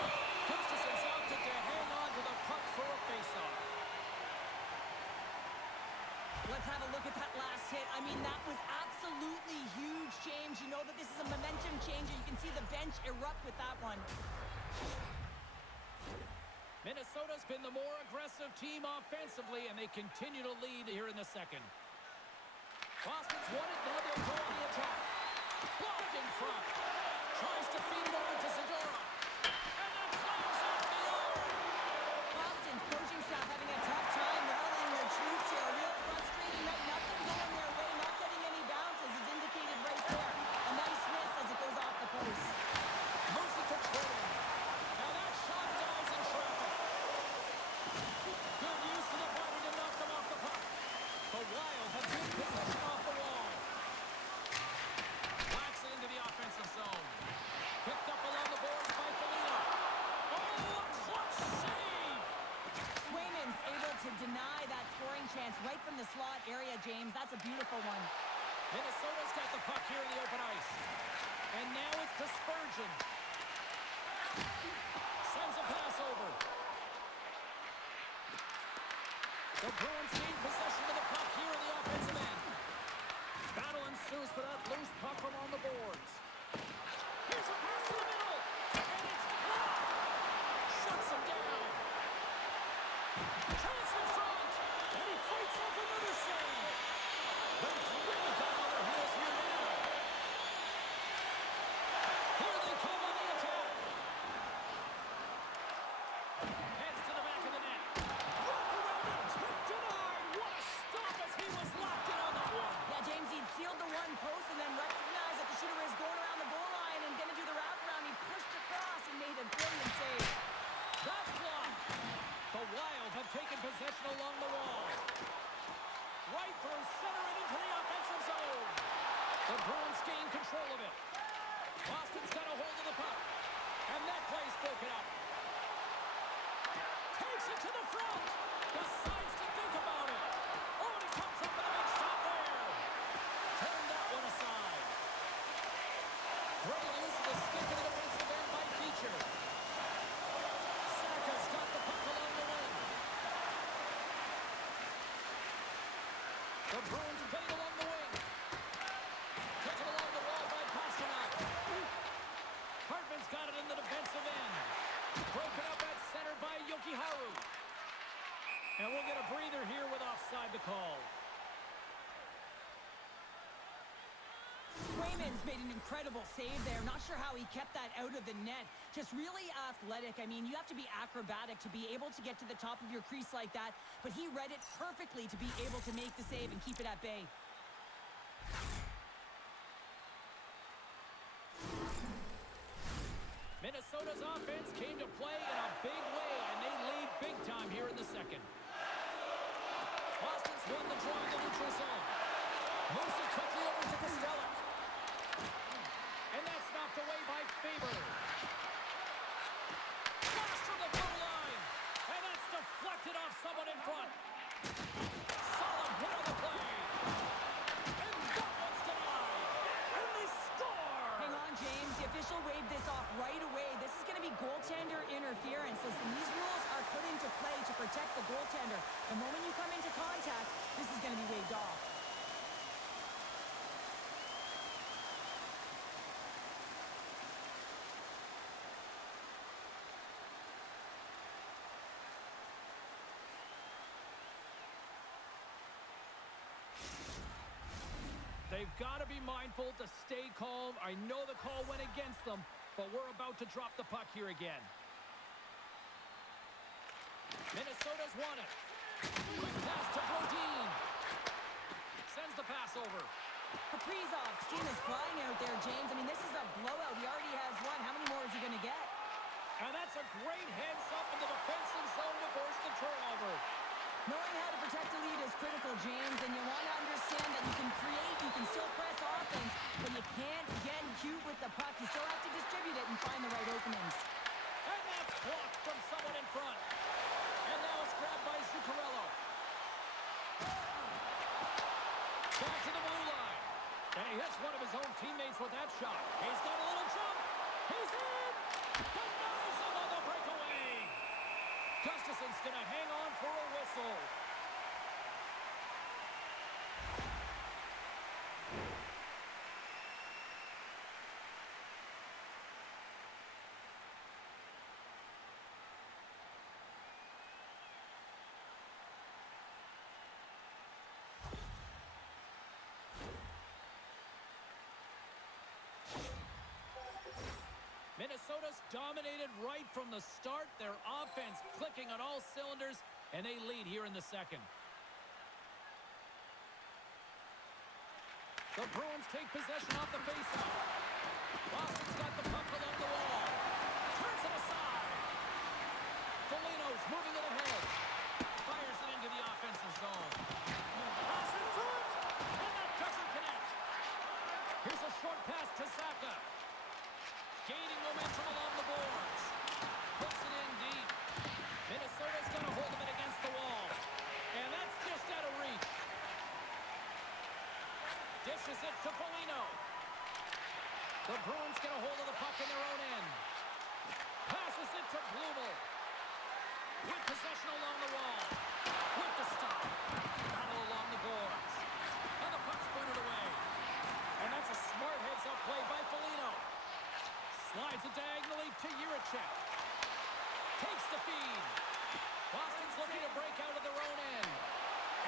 Gustafson's opted to hang on to the puck for a faceoff. Let's have a look at that last hit. I mean, that was absolutely huge, James. You know that this is a momentum changer. You can see the bench erupt with that one. Minnesota's been the more aggressive team offensively, and they continue to lead here in the second. Boston's won it, now they'll go on the attack. Blocked in front. Tries to feed it over to Segura. And that slams off the arm. Boston's coaching staff having a tough time rallying their troops here. A real frustrating night. Nothing going their way. Not getting any bounces is indicated right there. A nice miss as it goes off the post. Moves it to Twitter. And that shot dives in traffic. Good use of the body to knock them off the puck. The Wild have good possession off the wall. Backs it into the offensive zone. Picked up along the boards by Foligno. Oh, a clutch save! Swayman's able to deny that scoring chance right from the slot area, James. That's a beautiful one. Minnesota's got the puck here in the open ice. And now it's to Spurgeon. Sends a pass over. The Bruins gain possession of the puck here in the offensive end. Battle ensues for that loose puck along the boards. Here's a pass to the middle. And it's blocked. Shuts him down. Chance in front. And he fights off another save. They've really got on their heels here now. Here they come on the attack. Heads to the back of the net. Wrap around it. Tip denied. What a stop as he was locked in on that one. Yeah, James, he'd sealed the one post and then recognized that the shooter is going around the goal line and going to do the wraparound. He pushed across and made a brilliant save. That's blocked. The Wild have taken possession along the wall. Right through center and into the offensive zone. The Bruins gain control of it. Boston's got a hold of the puck. And that play's broken up. Takes it to the front. Decides to think about it. Oh, and he comes up with a big stop there. Swayman's made an incredible save there. Not sure how he kept that out of the net. Just really athletic. I mean, you have to be acrobatic to be able to get to the top of your crease like that, but he read it perfectly to be able to make the save and keep it at bay. Minnesota's offense came to play in a big way, and they lead big time here in the second. Boston's won the draw in the neutral zone. Moves it quickly over to Costello. And that's knocked away by Faber. Flash from the blue line. And that's deflected off someone in front. Solid hit on the play. And that one's denied. And they score! Hang on, James. The official waved this off right away. This is going to be goaltender interference. Listen, these rules are put into play to protect the goaltender. The moment you come into contact, this is going to be waved off. They've got to be mindful to stay calm. I know the call went against them, but we're about to drop the puck here again. Minnesota's won it. Quick pass to Brodin. Sends the pass over. Kaprizov's team is flying out there, James. I mean, this is a blowout. He already has one. How many more is he going to get? And that's a great heads-up in the defensive zone to force the turnover. Knowing how to protect the lead is critical, James, and you want to understand that you can create, you can still press offense, but you can't get cute with the puck. You still have to distribute it and find the right openings. And that's blocked from someone in front. And now it's grabbed by Zuccarello. Back to the blue line. And he hits one of his own teammates with that shot. He's got a little jump. He's in. Denies him on the breakaway. Gustafson's going to hang on for a whistle. Minnesota's dominated right from the start. Their offense clicking on all cylinders, and they lead here in the second. The Bruins take possession off the faceoff. Boston's got the puck along the wall. Turns it aside. Foligno's moving it ahead. Fires it into the offensive zone. Pass in front, and that doesn't connect. Here's a short pass to Saka. Gaining momentum along the boards. Puts it in deep. Minnesota's got a hold of it against the wall. And that's just out of reach. Dishes it to Foligno. The Bruins get a hold of the puck in their own end. Passes it to Blumel. With possession along the wall. With the stop. Battle along the boards. And the puck's booted away. And that's a smart heads-up play by Foligno. Slides it diagonally to Jiricek. Takes the feed. Boston's looking to break out of their own end.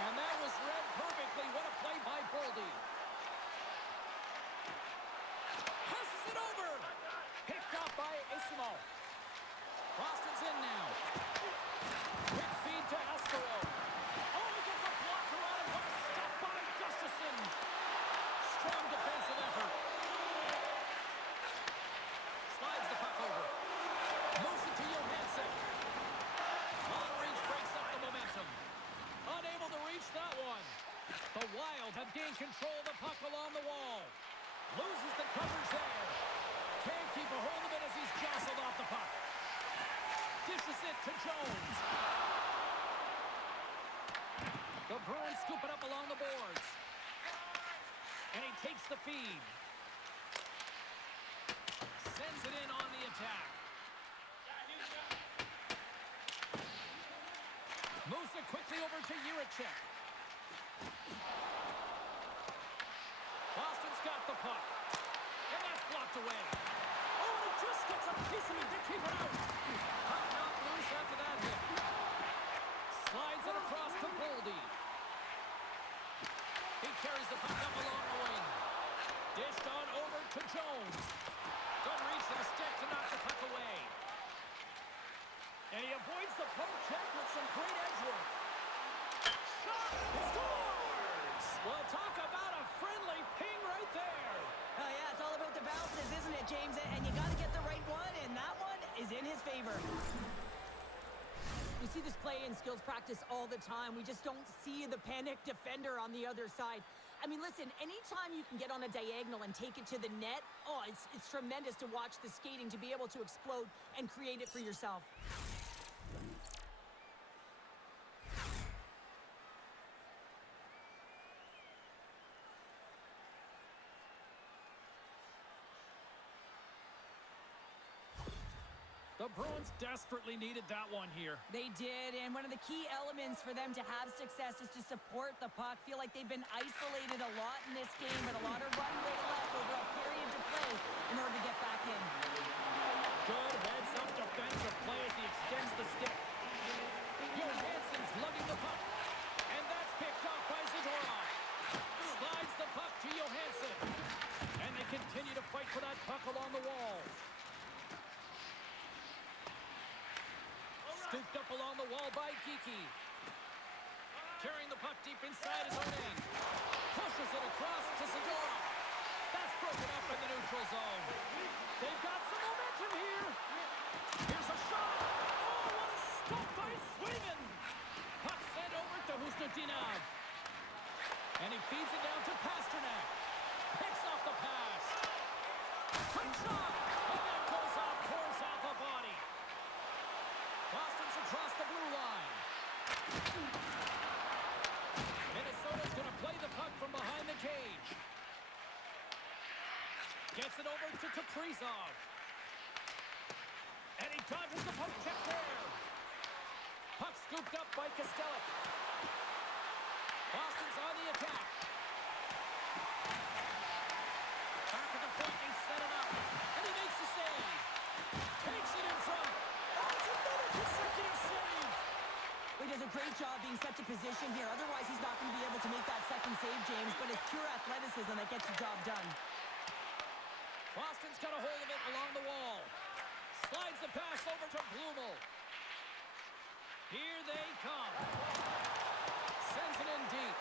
And that was read perfectly. What a play by Boldy. Passes it over. Picked up by Isimo. Boston's in now. Quick feed to Escaro. Oh, he gets a blocker on it. What a stop by Gustafson. Strong defensive effort. Slides the puck over. Moves it to Johansson. Long reach breaks up the momentum. Unable to reach that one. The Wild have gained control of the puck along the wall. Loses the coverage there. Can't keep a hold of it as he's jostled off the puck. Dishes it to Jones. The Bruins scoop it up along the boards. And he takes the feed. Sends it in on the attack. Moves it quickly over to Jiricek. Boston's got the puck. And that's blocked away. Oh, and he just gets a piece of it to keep it out. Puck not loose after that hit. Slides it across to Boldy. He carries the puck up along the wing. Dished on it, James, and you got to get the right one, and that one is in his favor. We see this play in skills practice all the time. We just don't see the panic defender on the other side. I mean, listen, anytime you can get on a diagonal and take it to the net, oh, it's tremendous to watch the skating, to be able to explode and create it for yourself. The Bruins desperately needed that one here. They did, and one of the key elements for them to have success is to support the puck. Feel like they've been isolated a lot in this game, but a lot of runway left over a period to play in order to get back in. Good heads-up defensive play as he extends the stick. Johansson's lugging the puck, and that's picked off by Zadorov. Slides the puck to Johansson, and they continue to fight for that puck along the wall. Scooped up along the wall by Geekie. Carrying the puck deep inside his own end. Pushes it across to Zadorov. That's broken up in the neutral zone. They've got some momentum here. Here's a shot. Oh, what a stop by Swayman. Puck sent over to Husnudinov. And he feeds it down to Pasternak. Picks off the pass. Quick shot. And that goes off course off the body. Boston's across the blue line. Minnesota's going to play the puck from behind the cage. Gets it over to Kaprizov. And he dodges the puck check there. Puck scooped up by Kostelik. Boston's on the attack. Back at the point, they set it up. And he makes the save. Takes it in front. Consecutive save. He does a great job being set to position here. Otherwise, he's not going to be able to make that second save, James. But it's pure athleticism that gets the job done. Boston's got a hold of it along the wall. Slides the pass over to Blumel. Here they come. Sends it in deep.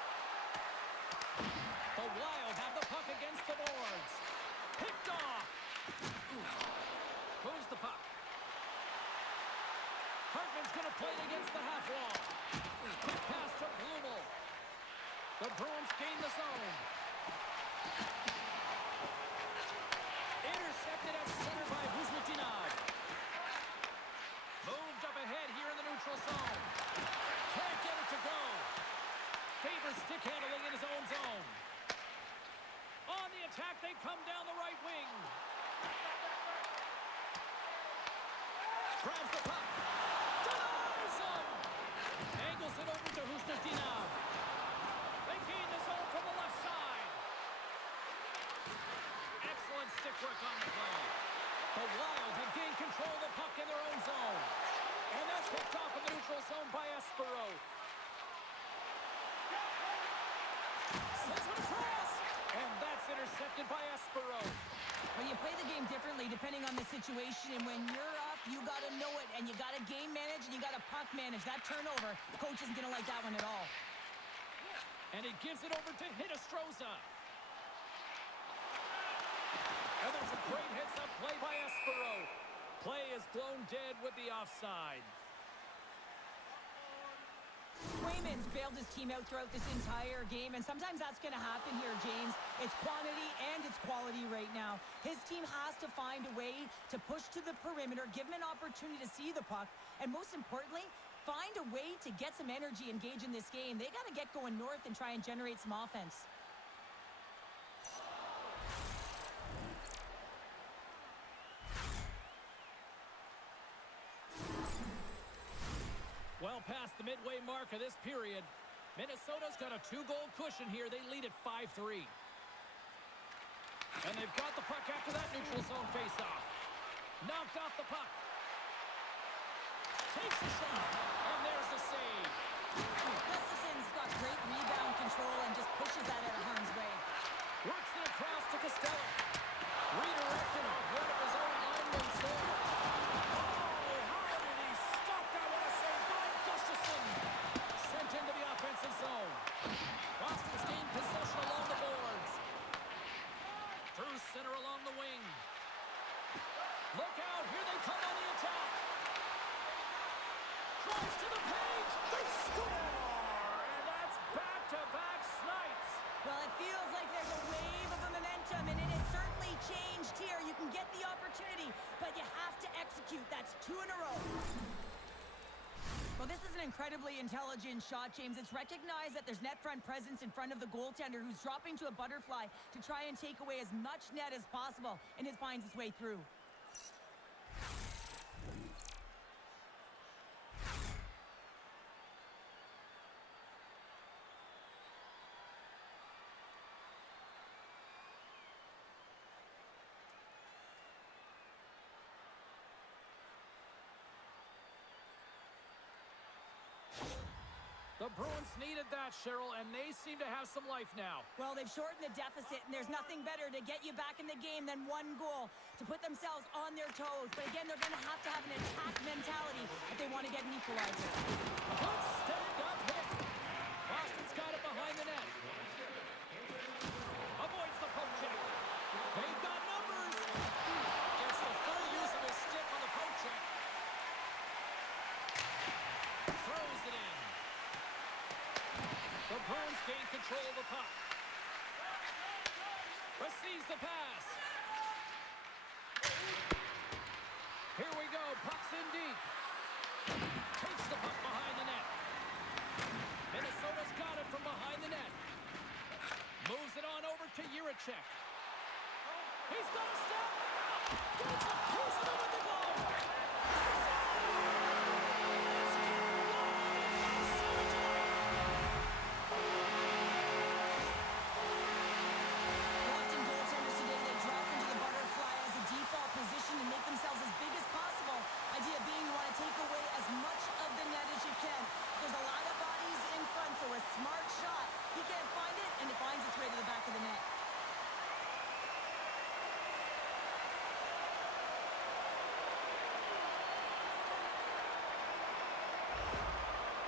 The Wild have the puck against the boards. Picked off. Moves the puck. Hartman's going to play it against the half wall. Quick pass to Blumel. The Bruins gain the zone. Intercepted at center by Husnudinov. Moved up ahead here in the neutral zone. Can't get it to go. Favors stick handling in his own zone. On the attack, they come down the right wing. Grabs the puck. Denies him. Angles it over to Husnudinov. They gain the zone from the left side. Excellent stick work on the play. The Wild have gained control of the puck in their own zone. And that's picked off in the neutral zone by Espero. Sends it across. And that's intercepted by Espero. Well, you play the game differently depending on the situation. And when you're up, you got to know it. And you got to game manage and you got to puck manage. That turnover, coach isn't going to like that one at all. And he gives it over to Hinostroza. And that's a great heads-up play by Espero. Play is blown dead with the offside. Swayman's bailed his team out throughout this entire game, and sometimes that's going to happen here, James. It's quantity and it's quality right now. His team has to find a way to push to the perimeter, give him an opportunity to see the puck, and most importantly, find a way to get some energy engaged in this game. They got to get going north and try and generate some offense. Well past the midway mark of this period, Minnesota's got a 2-goal cushion here. They lead at 5-3. And they've got the puck after that neutral zone faceoff. Knocked off the puck. Takes the shot, and there's the save. Gustafson's got great rebound control and just pushes that out of harm's way. Works it across to Kostelik. Redirected off one of his own linemen. Sent into the offensive zone. Boston's gained possession along the boards. Through center along the wing. 2 in a row. Well, this is an incredibly intelligent shot, James. It's recognized that there's net front presence in front of the goaltender who's dropping to a butterfly to try and take away as much net as possible, and it finds its way through. The Bruins needed that, Cheryl, and they seem to have some life now. Well, they've shortened the deficit, and there's nothing better to get you back in the game than one goal to put themselves on their toes. But again, they're going to have an attack mentality if they want to get an equalizer. Good stand-up hit. Boston's got it behind the net. Avoids the poke check. They've got numbers. Gets the full use of his stick on the poke check. Throws it in. The Bruins gain control of the puck. Receives the pass. Here we go. Puck's in deep. Takes the puck behind the net. Minnesota's got it from behind the net. Moves it on over to Jiricek. He's got a step. Gets a piece of it with the glove. And make themselves as big as possible. Idea being you want to take away as much of the net as you can. There's a lot of bodies in front, so a smart shot. He can't find it, and it finds its way to the back of the net.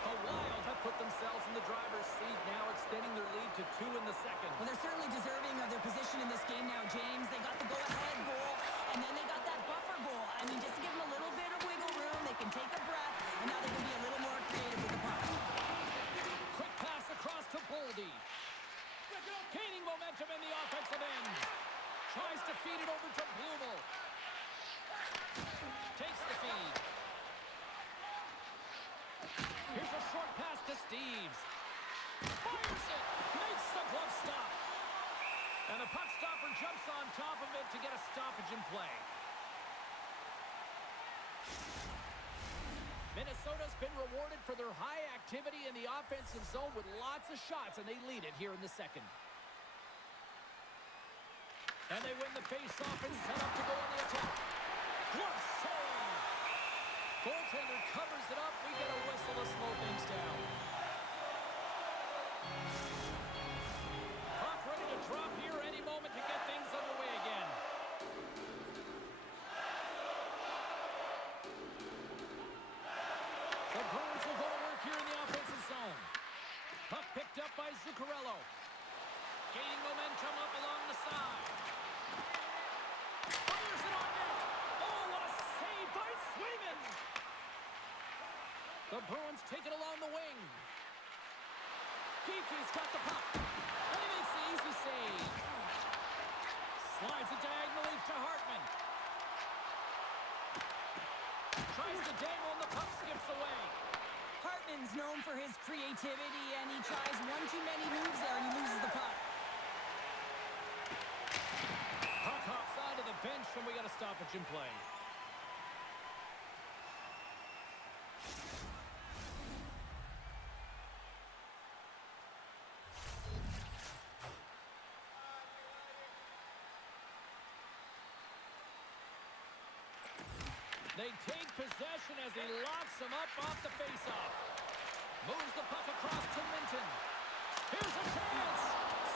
The Wild have put themselves in the driver's seat, now extending their lead to 2 in the second. Well, they're certainly deserving of their position in this game now, James. They got the go-ahead goal, and then they got that buffer goal. I mean, just to give them a little bit of wiggle room, they can take a breath, and now they can be a little more creative with the puck. Quick pass across to Boldy. Gaining momentum in the offensive end. Tries to feed it over to Blumel. Takes the feed. Here's a short pass to Steves. Fires it. Makes the glove stop. And the puck stopper jumps on top of it to get a stoppage in play. Minnesota's been rewarded for their high activity in the offensive zone with lots of shots, and they lead it here in the second. And they win the face-off and set up to go on the attack. Glove save! Goaltender covers it up. We get a whistle to slow things down. Puck ready to drop here any moment to get things underway again. The Bruins will go to work here in the offensive zone. Puck picked up by Zuccarello. Gaining momentum up along the side. Fires it on net. Oh, what a save by Swayman. The Bruins take it along the wing. Geeky's got the puck. And he makes the easy save. Slides it diagonally to Hartman. Tries to dangle and the puck skips away. Hartman's known for his creativity, and he tries one too many moves there, and he loses the puck. Puck hops onto the bench, and we got a stoppage in play. They take possession as he locks him up off the faceoff. Moves the puck across to Minton. Here's a chance.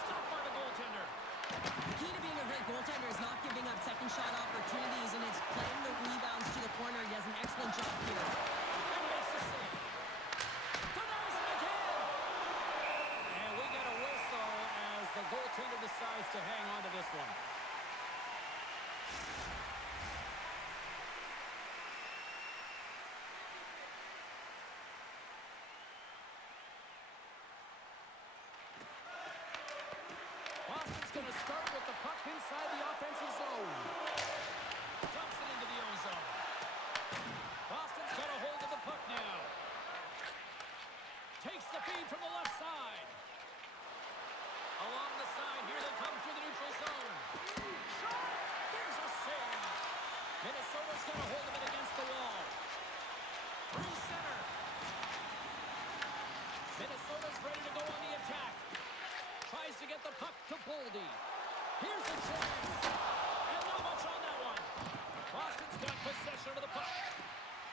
Stopped by the goaltender. The key to being a great goaltender is not giving up second shot opportunities, and it's playing the rebounds to the corner. He does an excellent job here. And makes the save. Denies him again. And we get a whistle as the goaltender decides to hang on to this one. Boston's going to start with the puck inside the offensive zone. Dumps it into the O zone. Boldy. Here's a chance. And not much on that one. Boston's got possession of the puck.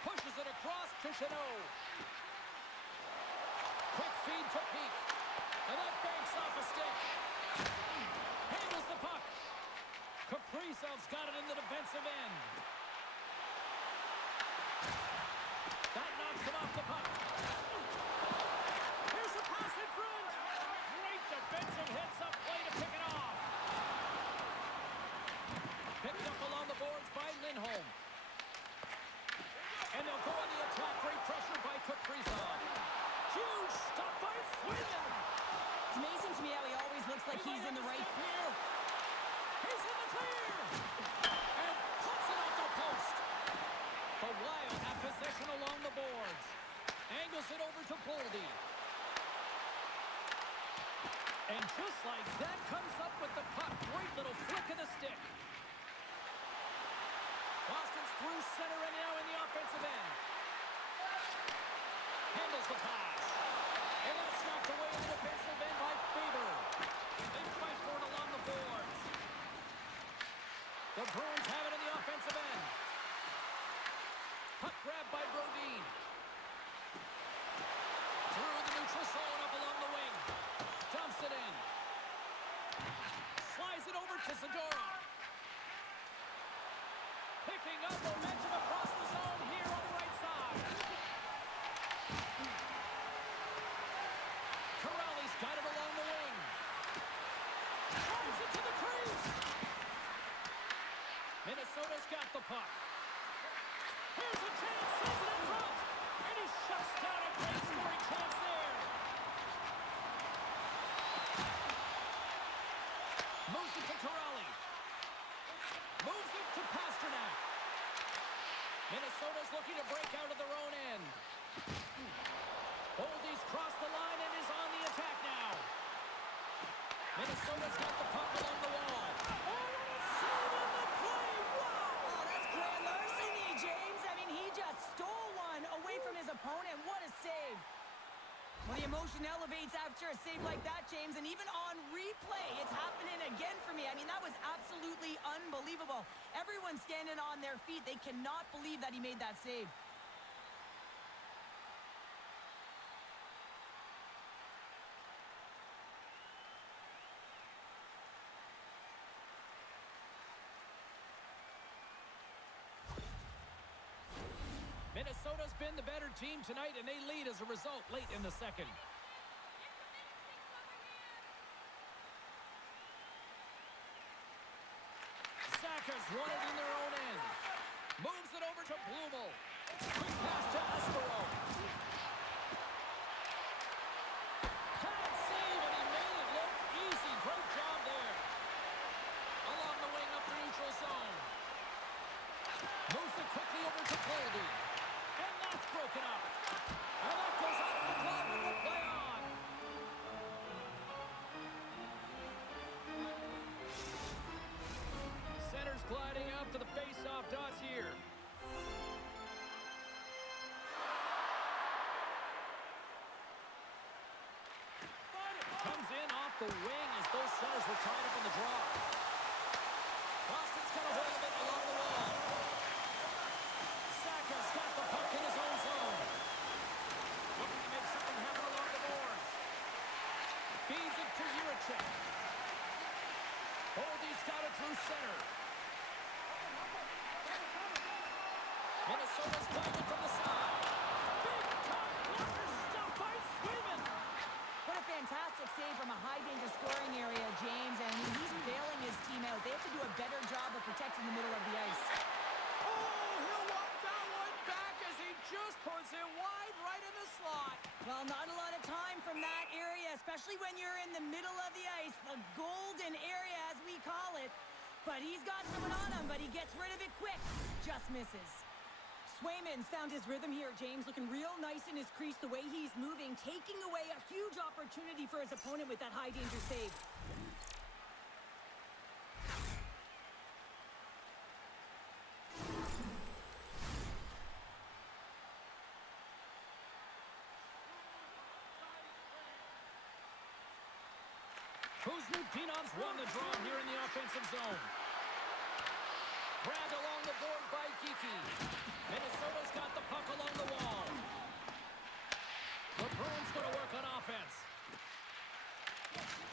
Pushes it across to Chanot. Quick feed to Peak. And that banks off a stick. Handles the puck. Kaprizov's got it in the defensive end. That knocks him off the puck. Here's a pass in front. Great defensive hits up play to pick it off. Picked up along the boards by Lindholm. And they'll go on the attack. Great pressure by Kaprizov. Huge stop by Sweden. It's amazing to me how he always looks like he's in the right. Here. He's in the clear. And puts it off the post. The Wild have possession along the boards. Angles it over to Boldy. And just like that, comes up with the puck. Great little flick of the stick. Boston's through center and now in the offensive end. Handles the pass. And that's knocked away in the defensive end by Faber. They fight for it along the boards. The Bruins have it in the offensive end. Puck grab by Brodin. Through the neutral zone up along the wing. Dumps it in. Slides it over to Zadorov. Picking up momentum across the zone here on the right side. Corrali's got it along the wing. Drives it to the crease. Minnesota's got the puck. Here's a chance, sends it in front. And he shuts down a great scoring chance there. Moves it to Corrali. Moves it to Pasternak. Minnesota's looking to break out of their own end. Boldy's crossed the line and is on the attack now. Minnesota's got the puck along the wall. Oh, save on the play! Wow! Oh, that's grand larceny, James. I mean, he just stole one away from his opponent. What a save. Well, the emotion elevates after a save like that, James, and even on replay, it's happening again for me. I mean, that was absolutely unbelievable. Everyone's standing on their feet. They cannot believe that he made that save. Minnesota's been the better team tonight, and they lead as a result late in the second. Saka's won it in their own end. Moves it over to Blumel. Quick pass to Espero. Pad save, and he made it look easy. Great job there. Along the wing up the neutral zone. Moves it quickly over to Boldy. And that's broken up. And that goes out of the glove and will play on. Center's gliding out to the face-off dots here. Comes in off the wing as those centers were tied up in the draw. Boston's got a hold of it along the wall. Saka's got the puck in his own zone. Looking to make something happen along the boards. Feeds it to Juracek. Boldy's got it through center. Minnesota's playing it from the side. Big time blocker stuffed by Sweden. What a fantastic save from a high-danger scoring area, James. And he's bailing his team out. They have to do a better job of protecting the middle of the ice. Oh, he'll want that one back as he just puts it wide right in the slot. Well, not a lot of time from that area, especially when you're in the middle of the ice, the golden area as we call it. But he's got someone on him, but he gets rid of it quick. Just misses. Swayman's found his rhythm here, James, looking real nice in his crease the way he's moving, taking away a huge opportunity for his opponent with that high-danger save. Who's Pinov's won the draw here in the offensive zone. Grabbed along the board by Geeky. Minnesota's got the puck along the wall. The Bruins going to work on offense.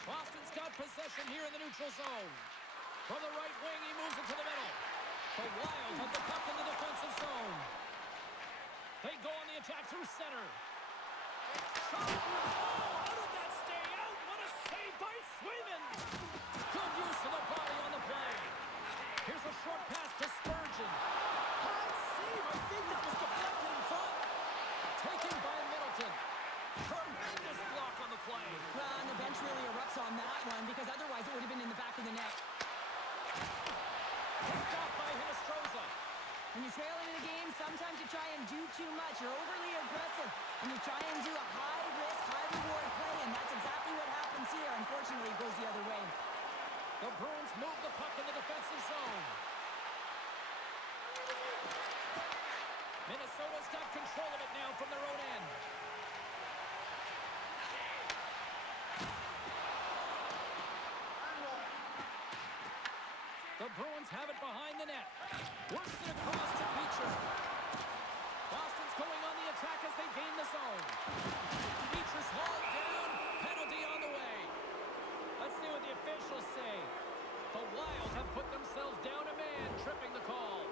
Boston's got possession here in the neutral zone. From the right wing, he moves it to the middle. The Wild have the puck in the defensive zone. They go on the attack through center. Shot! Oh, how did that stay out? What a save by Swayman! Good use of the body on the play. Here's a short pass to Spurgeon. High save! I think that was deflected in front. Taken by Middleton. Tremendous block on the play. Well, and the bench really erupts on that one because otherwise it would have been in the back of the net. Picked off by Hinostroza. When you're trailing in a game, sometimes you try and do too much. You're overly aggressive, and you try and do a high-risk, high-reward play, and that's exactly what happens here. Unfortunately, it goes the other way. The Bruins move the puck in the defensive zone. Minnesota's got control of it now from their own end. The Bruins have it behind the net. Works it across to Beecher. Boston's going on the attack as they gain the zone. Beecher's hauled down. Penalty on the way. Let's see what the officials say. The Wild have put themselves down a man, tripping the call.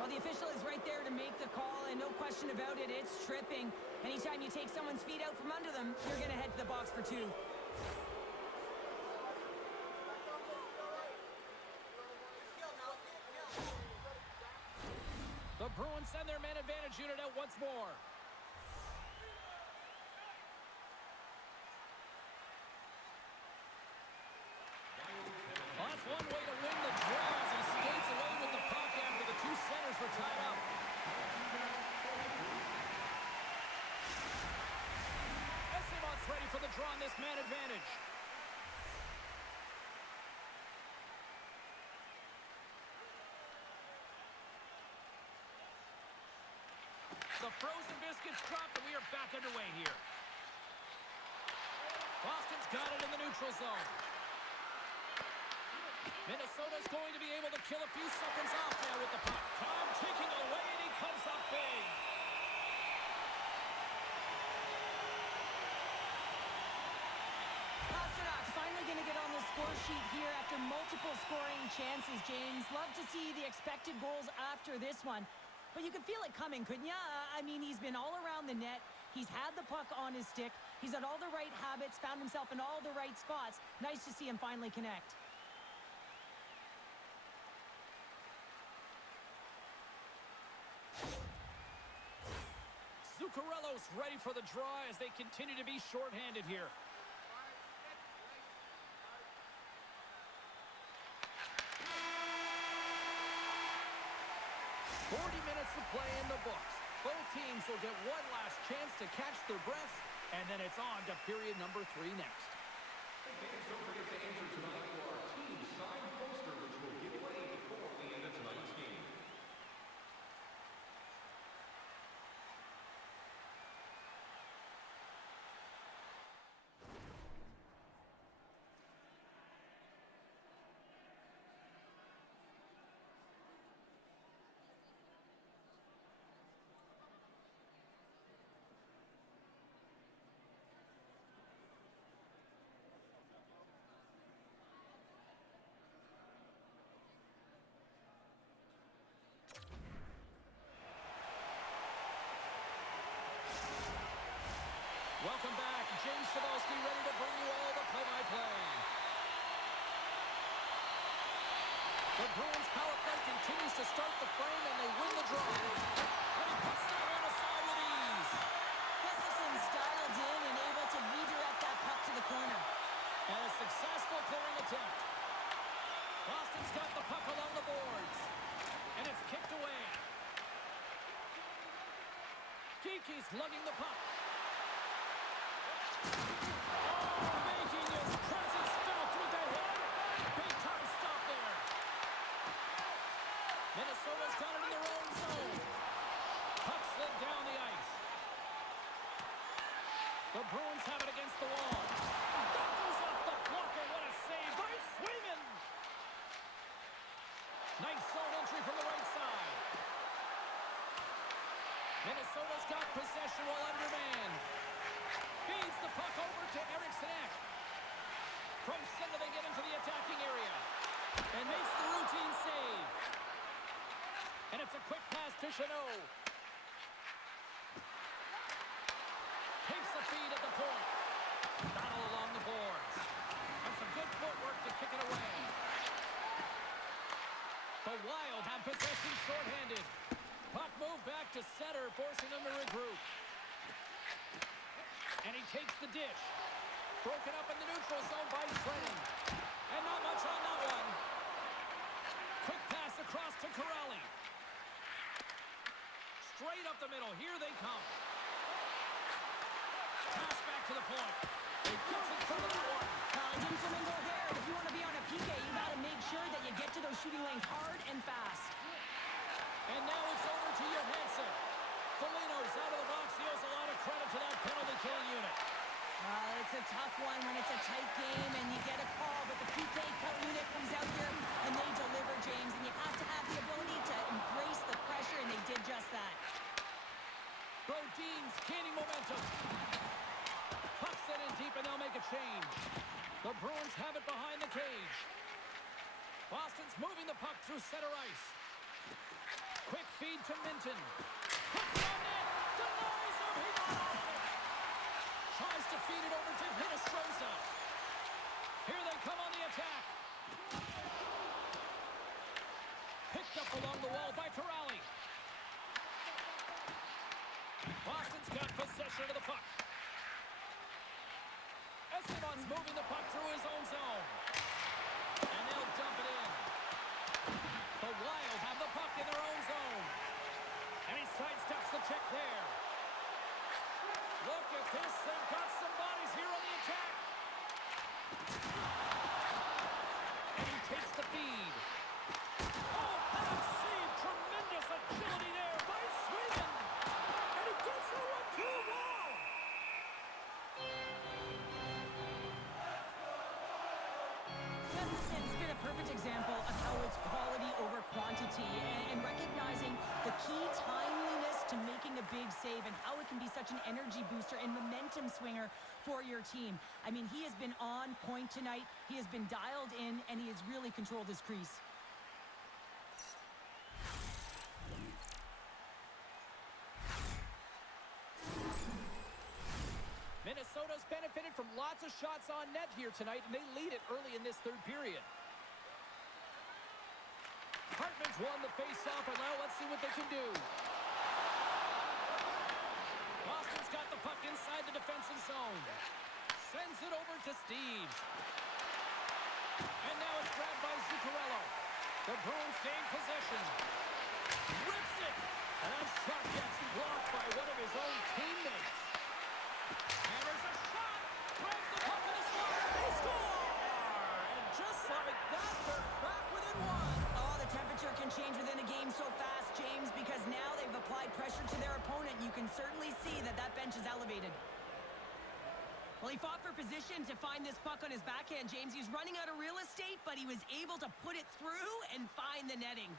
Well, the official is right there to make the call, and no question about it, it's tripping. Anytime you take someone's feet out from under them, you're going to head to the box for two. The Bruins send their man advantage unit out once more. Well, that's one way to win the draw as he skates away with the puck after the two centers were tied up. Esteban's ready for the draw on this man advantage. The frozen biscuits dropped, and we are back underway here. Boston's got it in the neutral zone. Minnesota's going to be able to kill a few seconds off now with the puck. Tom taking away, and he comes up big. Pasternak's finally going to get on the score sheet here after multiple scoring chances, James. Love to see the expected goals after this one. But you could feel it coming, couldn't you? I mean, he's been all around the net. He's had the puck on his stick. He's had all the right habits, found himself in all the right spots. Nice to see him finally connect. Zuccarello's ready for the draw as they continue to be shorthanded here. 40 minutes to play in the books. Both teams will get one last chance to catch their breaths, and then it's on to period number 3 next. Fans, don't forget to enter tonight for our team signed poster, which will give away before the end of tonight's game. Welcome back. James Cebulski ready to bring you all the play-by-play. The Bruins power play continues to start the frame, and they win the draw. And he puts that one aside with ease. Gustafson's dialed in and able to redirect that puck to the corner. And a successful clearing attempt. Boston's got the puck along the boards. And it's kicked away. Geeky's lugging the puck. Making his presence felt with the hit. Big time stop there. Minnesota's got it in their own zone. Puck slid down the ice. The Bruins have it against the wall. That goes off the blocker. What a save. Nice zone entry from the right side. Minnesota's got possession while underman. Feeds the puck over to Eriksson. From center, they get into the attacking area. And makes the routine save. And it's a quick pass to Chanot. Takes the feed at the point. Battle along the boards. And some good footwork to kick it away. The Wild have possession shorthanded. Puck move back to center, forcing them to regroup. And he takes the dish. Broken up in the neutral zone by Trenton. And not much on that one. Quick pass across to Corrali. Straight up the middle. Here they come. Pass back to the point. He gets in front of that one. Didn't Flamingo there. If you want to be on a PK, you got to make sure that you get to those shooting lanes hard and fast. And now it's over to Johansson. Foligno's out of the box. He owes a lot of credit to that penalty killing unit. It's a tough one when it's a tight game and you get a call, but the PK cut unit comes out here and they deliver, James. And you have to have the ability to embrace the pressure, and they did just that. Brodin's gaining momentum. Puck set in deep, and they'll make a change. The Bruins have it behind the cage. Boston's moving the puck through center ice. Quick feed to Minton. Puts it on net. Denies him. He got all of it. Tries to feed it over to Hinostroza. Here they come on the attack. Picked up along the wall by Corrali. Boston's got possession of the puck. Esteban's moving the puck through his own zone. And they'll dump it in. The Wild have the puck in their own zone. And he sidesteps the check there. Look at this. They've got some bodies here on the attack. And he takes the feed. Oh, bad save. Tremendous agility there by Sweden. And he gets the one to the wall. Gustafson's been a perfect example of how it's quality over quantity and recognizing the key timeliness to making a big save and how it can be such an energy booster and momentum swinger for your team. I mean, he has been on point tonight. He has been dialed in, and he has really controlled his crease. Minnesota's benefited from lots of shots on net here tonight, and they lead it early in this third period. Hartman's won the face-off, and now let's see what they can do. Boston's got the puck inside the defensive zone. Sends it over to Steves. And now it's grabbed by Zuccarello. The Bruins gain possession. Rips it! And that shot gets blocked by one of his own teammates. And there's a shot! Grabs the puck in the slot! They score! And just like that, they're back within one. Oh, the temperature can change within a game so fast, James, because now they've applied pressure to their opponent. You can certainly see that that bench is elevated. Well, he fought for position to find this puck on his backhand, James. He's running out of real estate, but he was able to put it through and find the netting.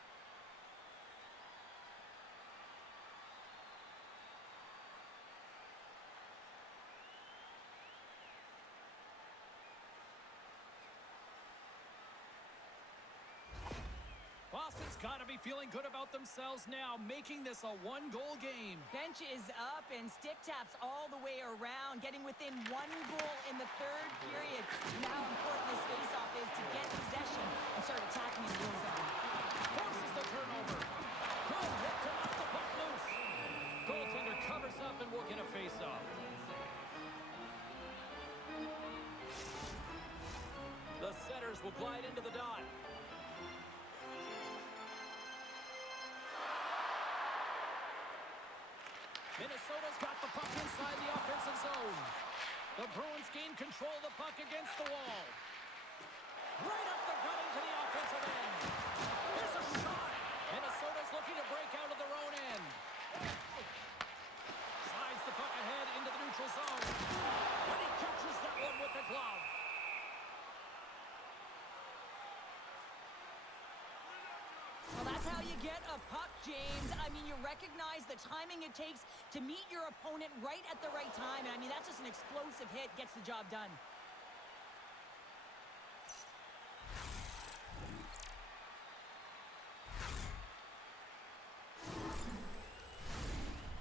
Boston's got to be feeling good about themselves now, making this a one-goal game. Bench is up and stick taps all the way around, getting within one goal in the third period. Now how important this faceoff is to get possession and start attacking in the goal zone. Forces the turnover. Good hit to knock the puck loose. Goaltender covers up and will get a faceoff. The setters will glide into the dot. Minnesota's got the puck inside the offensive zone. The Bruins gain control of the puck against the wall. Right up the gut into the offensive end. Here's a shot. Minnesota's looking to break out of their own end. Slides the puck ahead into the neutral zone. And he catches that one with the glove. how you get a puck, James. I mean, you recognize the timing it takes to meet your opponent right at the right time. And I mean, that's just an explosive hit, gets the job done.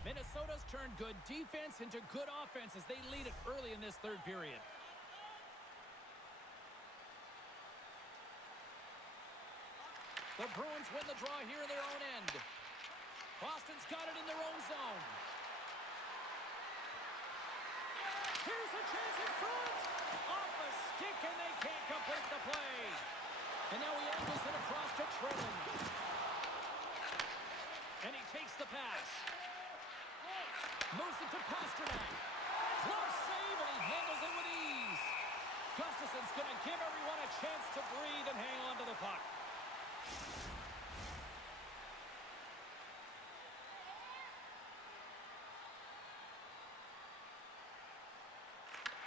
Minnesota's turned good defense into good offense as they lead it early in this third period. The Bruins win the draw here in their own end. Boston's got it in their own zone. Here's a chance in front. Off a stick, and they can't complete the play. And now he angles it across to Trenton. And he takes the pass. Moves it to Pasternak. Close save, and he handles it with ease. Gustafson's going to give everyone a chance to breathe and hang on to the puck.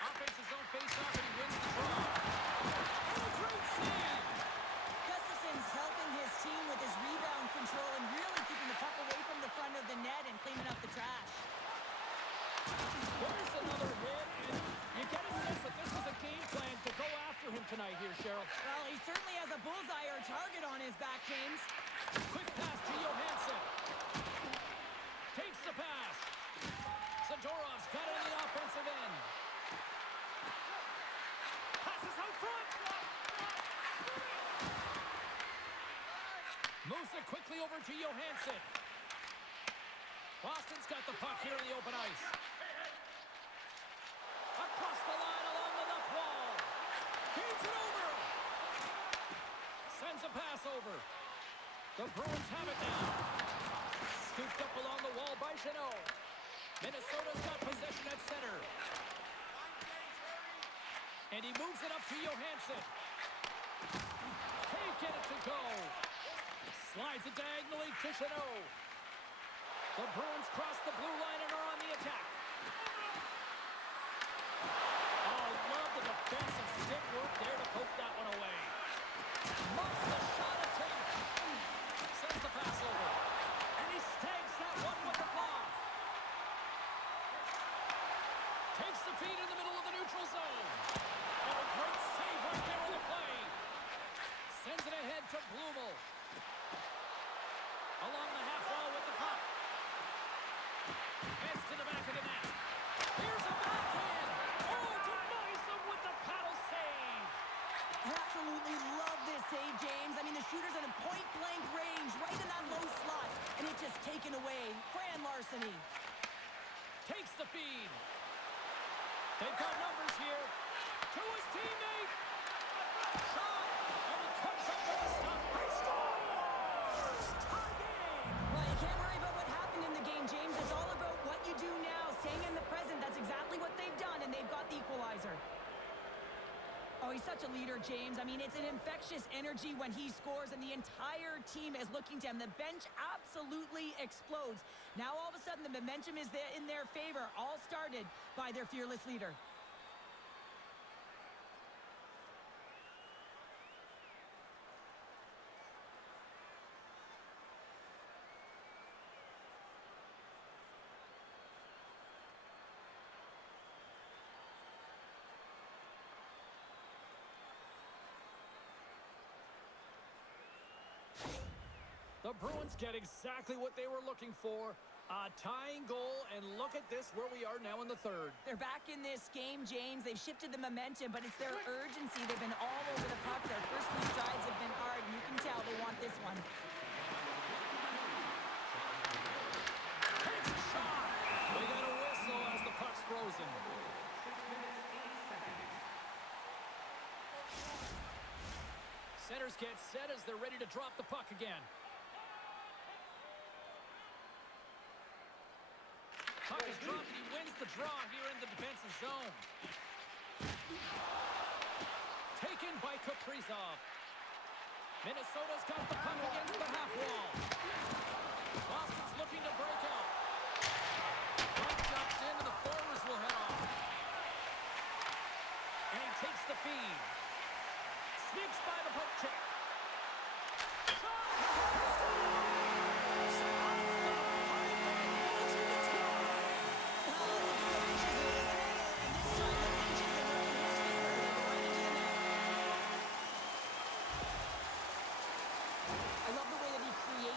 Offensive zone face-off, and he wins the draw. And a great save! Gustafson's helping his team with his rebound control and really keeping the puck away from the front of the net and cleaning up the trash. There's another hit, and you get a sense that this was a game plan to go after him tonight here, Cheryl. Well, he certainly has a bullseye or a target on his back, James. Quick pass to Johansson. Takes the pass. Zadorov's got it in the offensive end. Passes out front. Moves it quickly over to Johansson. Boston's got the puck here in the open ice. Across the line along the left wall. Feeds it over. Sends a pass over. The Bruins have it now. Scooped up along the wall by Jeannot. Minnesota's got possession at center. And he moves it up to Johansson. Can't get it to go. Slides it diagonally to Jeannot. The Bruins cross the blue line and are on the attack. Oh, love the defensive stick work there to poke that one away. Muffs the shot attempt. Sends the pass over. And he snags that one with the glove. Takes the feed in the middle of the neutral zone. And a great save right there on the play. Sends it ahead to Blumel. Along the half wall with the puck. Heads to the back of the net. Here's a backhand. Oh, denies him with the paddle save. Absolutely love this save, James. I mean, the shooter's in a point-blank range, right in that low slot, and it's just taken away. Grand larceny. Takes the feed. They've got numbers here. To his teammate. Shot. And he comes up with a stop. He scores! Tie game. Well, you can't worry about what happened in the game, James. It's all about what you do now, staying in the present. That's exactly what they've done, and they've got the equalizer. Oh, he's such a leader, James. I mean, it's an infectious energy when he scores, and the entire team is looking to him. The bench absolutely explodes. Now, all of a sudden, the momentum is there in their favor, all started by their fearless leader. The Bruins get exactly what they were looking for. A tying goal, and look at this where we are now in the third. They're back in this game, James. They've shifted the momentum, but it's their urgency. They've been all over the puck. Their first few strides have been hard, and you can tell they want this one. Takes a shot. We got a whistle as the puck's frozen. Centers get set as they're ready to drop the puck again. Puck is dropped, and he wins the draw here in the defensive zone. Taken by Kaprizov. Minnesota's got the puck against the half wall. Boston's looking to break out. Puck drops in, and the forwards will head off. And he takes the feed. Sneaks by the poke check. Shot!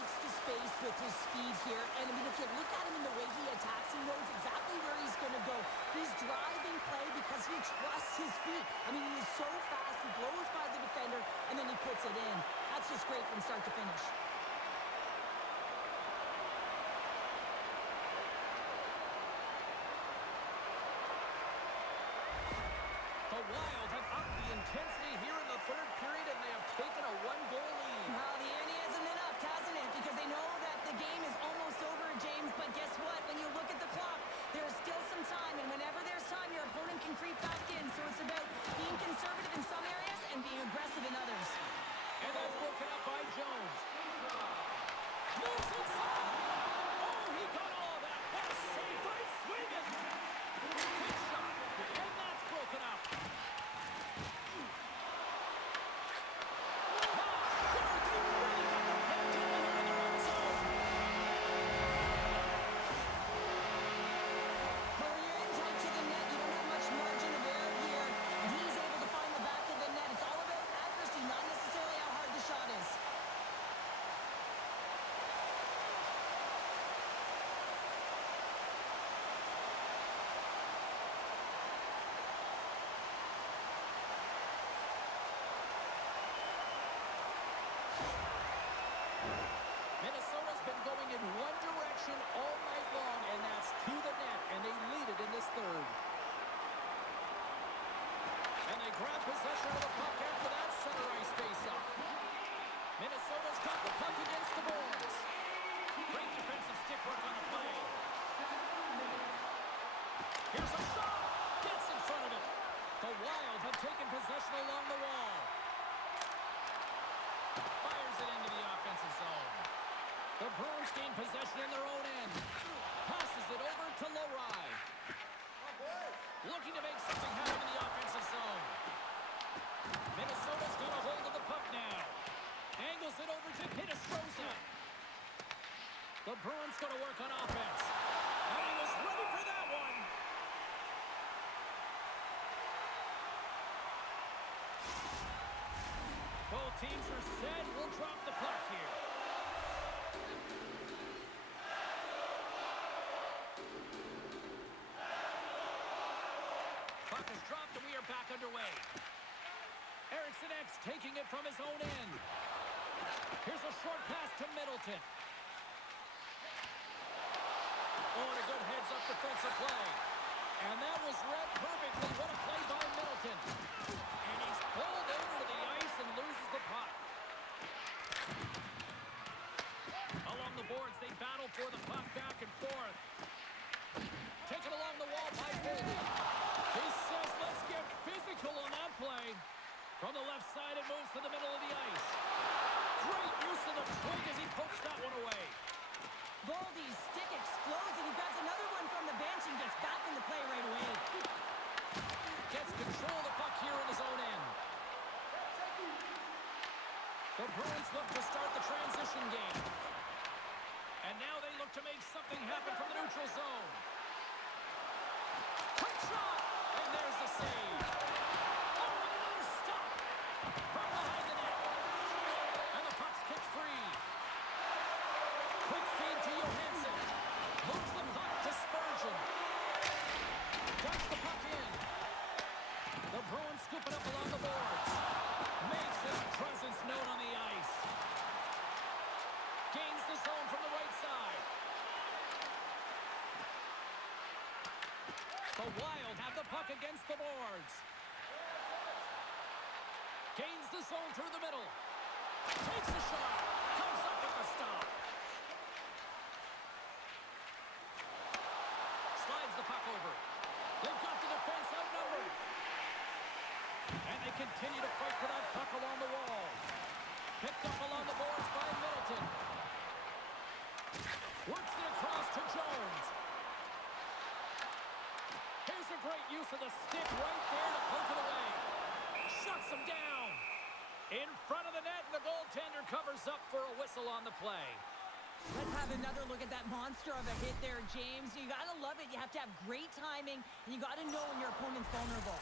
makes the space with his speed here. And, I mean, if you look at him in the way he attacks, he knows exactly where he's going to go. He's driving play because he trusts his feet. I mean, he is so fast. He blows by the defender, and then he puts it in. That's just great from start to finish. The Wild have upped the intensity here in the third period, and they have taken a one-goal lead. Well, the ante hasn't been upped, hasn't it? Because they know that the game is almost over, James. But guess what? When you look at the clock, there is still some time. And whenever there's time, your opponent can creep back in. So it's about being conservative in some areas and being aggressive in others. And that's broken up by Jones. Moves inside. Oh, he got all of that. What a save by Sweden. Quick shot. And that's broken up. But when you're in tight to the net, you don't have much margin of error here. And he's able to find the back of the net. It's all about accuracy, not necessarily how hard the shot is. Minnesota's been going in one direction all night long, and that's to the net, and they lead it in this third. And they grab possession of the puck after that center ice face-off. Minnesota's got the puck against the boards. Great defensive stick work on the play. Here's a shot. Gets in front of it. The Wild have taken possession along the wall. Fires it into the offensive zone. The Bruins gain possession in their own end. Passes it over to Lohrei. Looking to make something happen in the offensive zone. Minnesota's got a hold of the puck now. Angles it over to Hiddlestroza. The Bruins going to work on offense. And he was ready for that one. Both teams are set. We'll drop the puck here. Puck is dropped and we are back underway. Eriksson X taking it from his own end. Here's a short pass to Middleton. Oh, and a good heads-up defensive play. And that was read perfectly. What a play by Middleton. And he's pulled over to the ice and loses the puck. Along the boards, they battle for the puck back and forth. Taken along the wall by Boldy. He says, let's get physical on that play. From the left side, it moves to the middle of the ice. Great use of the twig as he pokes that one away. Boldy's stick explodes, and he grabs another one from the bench and gets back in the play right away. Gets control of the puck here in his own end. The Bruins look to start the transition game. And now they look to make something happen from the neutral zone. Quick shot! And there's the save. Oh, and another stop from behind the net. And the puck's kicked free. Quick feed to Johansson. Moves the puck to Spurgeon. Ducks the puck in. The Bruins scoop it up along the boards. Makes his presence known on the ice. Gains the zone from the right side. The Wild have the puck against the boards. Gains the zone through the middle. Takes a shot. Comes up with the stop. Slides the puck over. They've got the defense outnumbered. And they continue to fight for that puck along the wall. Picked up along the boards by Middleton. Works it across to Jones. Here's a great use of the stick right there to poke it away. Shuts him down. In front of the net, and the goaltender covers up for a whistle on the play. Let's have another look at that monster of a hit there, James. You got to love it. You have to have great timing, and you got to know when your opponent's vulnerable.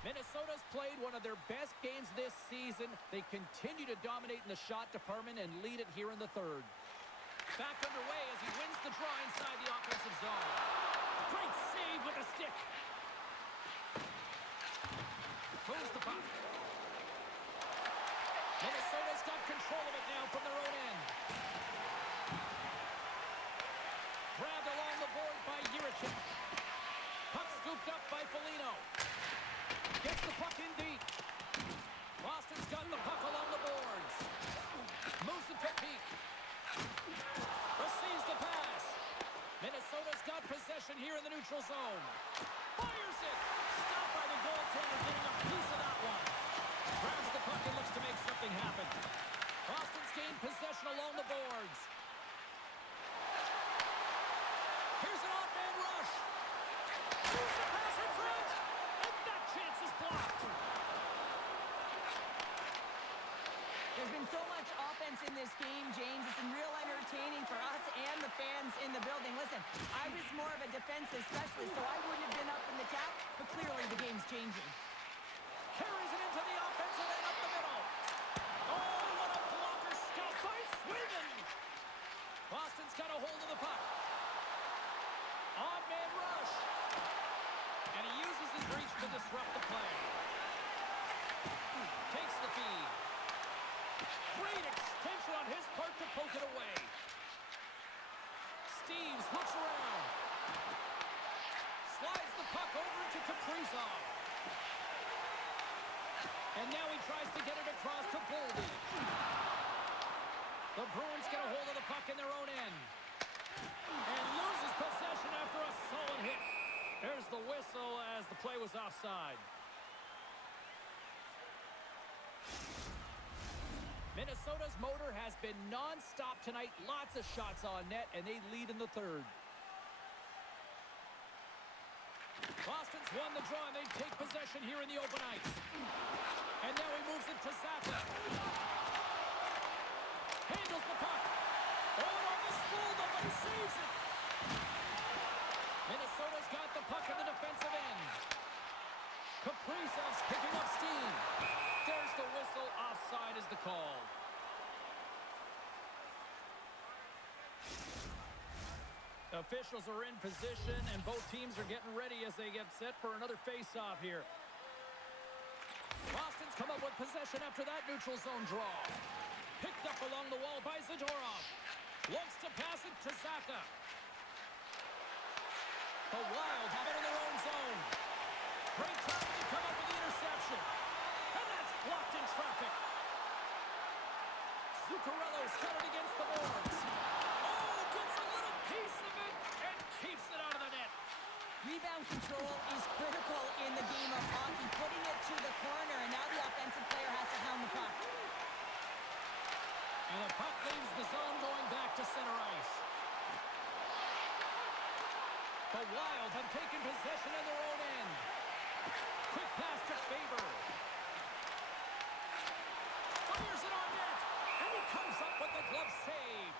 Minnesota's played one of their best games this season. They continue to dominate in the shot department and lead it here in the third. Back underway as he wins the draw inside the offensive zone. Great save with a stick. Moves the puck. Minnesota's got control of it now from their own end. Grabbed along the boards by Yurichik. Puck scooped up by Foligno. Gets the puck in deep. Boston's got the puck along the boards. Moves it to Peak. Receives the pass. Minnesota's got possession here in the neutral zone. Fires it. Stopped by the goaltender, getting a piece of that one. Grabs the puck and looks to make something happen. Boston's gained possession along the boards. Here's an odd man rush. Here's the pass in front. And that chance is blocked. There's been so much offense in this game, James. It's been real entertaining for us and the fans in the building. Listen, I was more of a defensive specialist, so I wouldn't have been up in the tap, but clearly the game's changing. Carries it into the offensive end up the middle. Oh, what a blocker stop by Sweden. Boston's got a hold of the puck. Odd man rush. And he uses his reach to disrupt the play. Takes the feed. Great extension on his part to poke it away. Steves looks around. Slides the puck over to Kaprizov. And now he tries to get it across to Boldy. The Bruins get a hold of the puck in their own end. And loses possession after a solid hit. There's the whistle as the play was offside. Minnesota's motor has been non-stop tonight. Lots of shots on net, and they lead in the third. Boston's won the draw, and they take possession here in the open ice. And now he moves it to Zappa. Handles the puck. Oh, and on the spool, but he saves it. Minnesota's got the puck in the defensive end. Kaprizov's picking up steam. There's the whistle. Offside is the call. Officials are in position, and both teams are getting ready as they get set for another face-off here. Boston's come up with possession after that neutral zone draw. Picked up along the wall by Zadorov. Looks to pass it to Zacha. The Wild have it in their own zone. Great time to come up with the interception. And that's blocked in traffic. Zuccarello's got it against the boards. Oh, gets a little piece of it and keeps it out of the net. Rebound control is critical in the game of hockey. Putting it to the corner, and now the offensive player has to hound the puck. And the puck leaves the zone going back to center ice. The Wild have taken possession in their own end. Quick pass to Faber. Fires it on net. And he comes up with the glove save.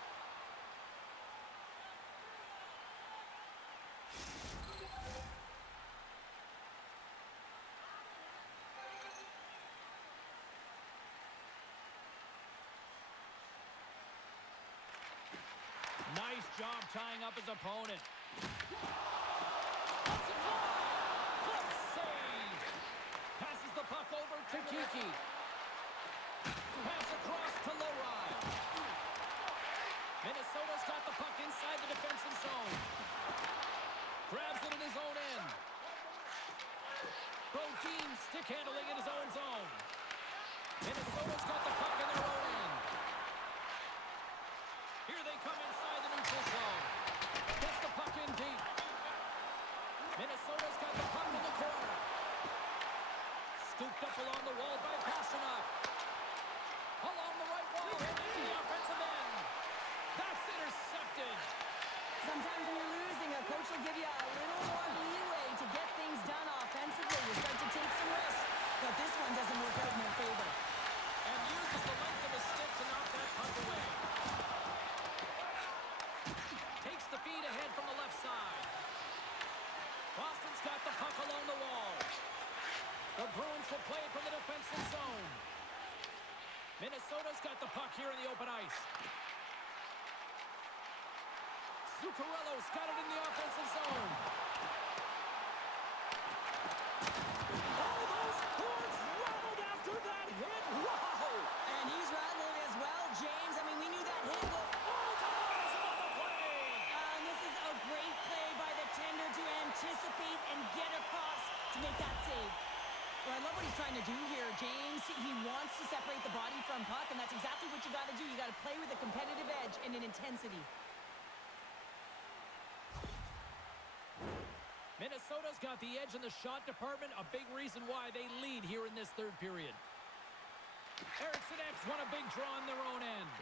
Nice job tying up his opponent. Let's it fly! Glove save! Passes the puck over to Kiki. Pass across to Lowry. Minnesota's got the puck inside the defensive zone. Grabs it in his own end. Bodine stick handling in his own zone. Minnesota's got the puck in their own end. Here they come inside the neutral zone. Gets the puck in deep. Minnesota's got the puck in the corner. Scooped up along the wall by Pasternak. Along the right wall and into the offensive end. That's intercepted. Sometimes when you're losing, a coach will give you a little more leeway to get things done offensively. You start to take some risks, but this one doesn't work out in their favor. And uses the length of his stick to knock that puck away. Takes the feed ahead from the left side. Boston's got the puck along the wall. The The Bruins will play it from the defensive zone. Minnesota's got the puck here in the open ice. Zuccarello's got it in the offensive zone. Oh, those boards rattled after that hit. Wow! And he's rattled as well, James. I mean, we knew that hit. Oh, denies him on the play! And this is a great play by the tender to anticipate and get across to make that save. Well, I love what he's trying to do here, James. He wants to separate the body from puck, and that's exactly what you got to do. You got to play with a competitive edge and an intensity. Minnesota's got the edge in the shot department, a big reason why they lead here in this third period. Eriksson X won a big draw on their own end.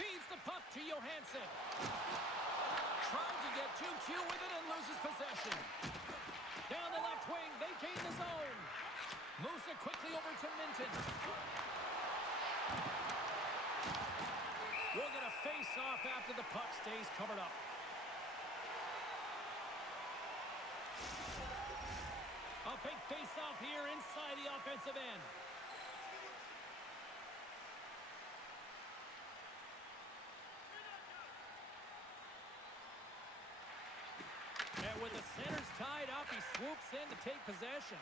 Feeds the puck to Johansson. Trying to get too cute with it and loses possession. Down the left wing, they gain the zone. Moves it quickly over to Minton. We'll get a face-off after the puck stays covered up. A big face-off here inside the offensive end. And with the centers tied up, he swoops in to take possession.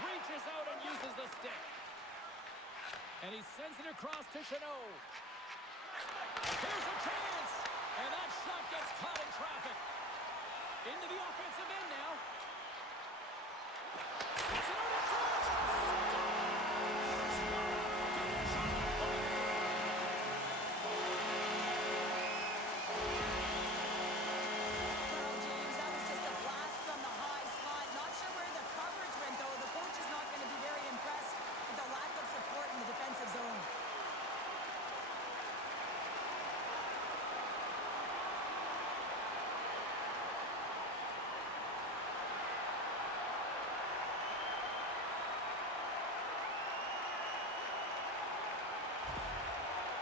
Reaches out and uses the stick. And he sends it across to Chanot. Here's a chance! And that shot gets caught in traffic. Into the offensive end now. Sends it over to Well, James, that was just a blast from the high spot. Not sure where the coverage went, though. The coach is not going to be very impressed with the lack of support in the defensive zone.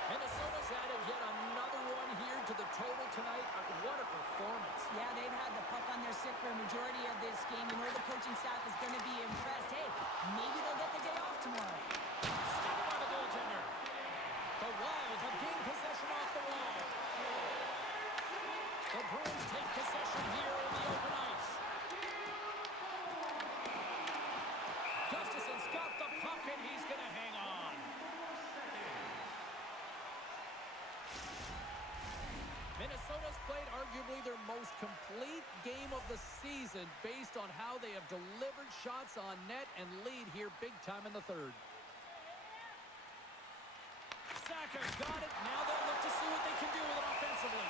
Minnesota's added yet another one here to the total tonight. What a performance. Yeah, they've had the puck on their stick for a majority of this game. You know the coaching staff is going to be impressed. Hey, maybe they'll get the day off tomorrow. Stopped by the goaltender. The Wild have gained possession off the wall. The Bruins take possession here in the open ice. Gustafson's got the puck and he's going to hang on. Minnesota's played arguably their most complete game of the season based on how they have delivered shots on net and lead here big time in the third. Saka got it. Now they'll look to see what they can do with it offensively.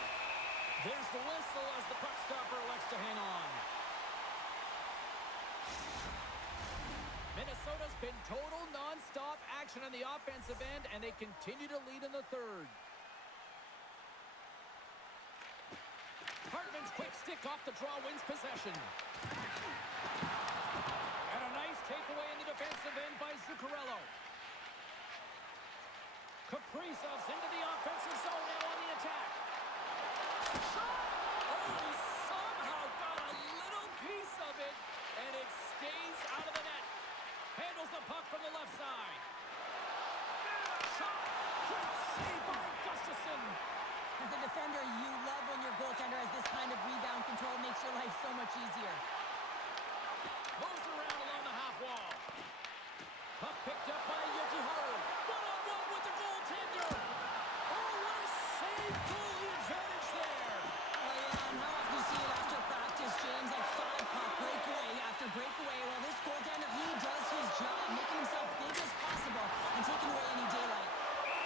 There's the whistle as the puck stopper elects to hang on. Minnesota's been total non-stop action on the offensive end, and they continue to lead in the third. Hartman's quick stick off the draw wins possession. And a nice takeaway in the defensive end by Zuccarello. Kaprizov's into the offensive zone now on the attack. Shot! Oh, he somehow got a little piece of it, and it stays out of the net. Handles the puck from the left side. Shot! Great save by Gustafsson. As a defender, you love when your goaltender has this kind of rebound control. Makes your life so much easier. Moves around along the half wall. Puck picked up by Yokiharu. One-on-one with the goaltender. Oh, what a save! Goalie advantage there. Oh, yeah, and how often you see it after practice, James? Like 5-puck breakaway after breakaway. Well, this goaltender, he does his job, making himself big as possible and taking away any daylight.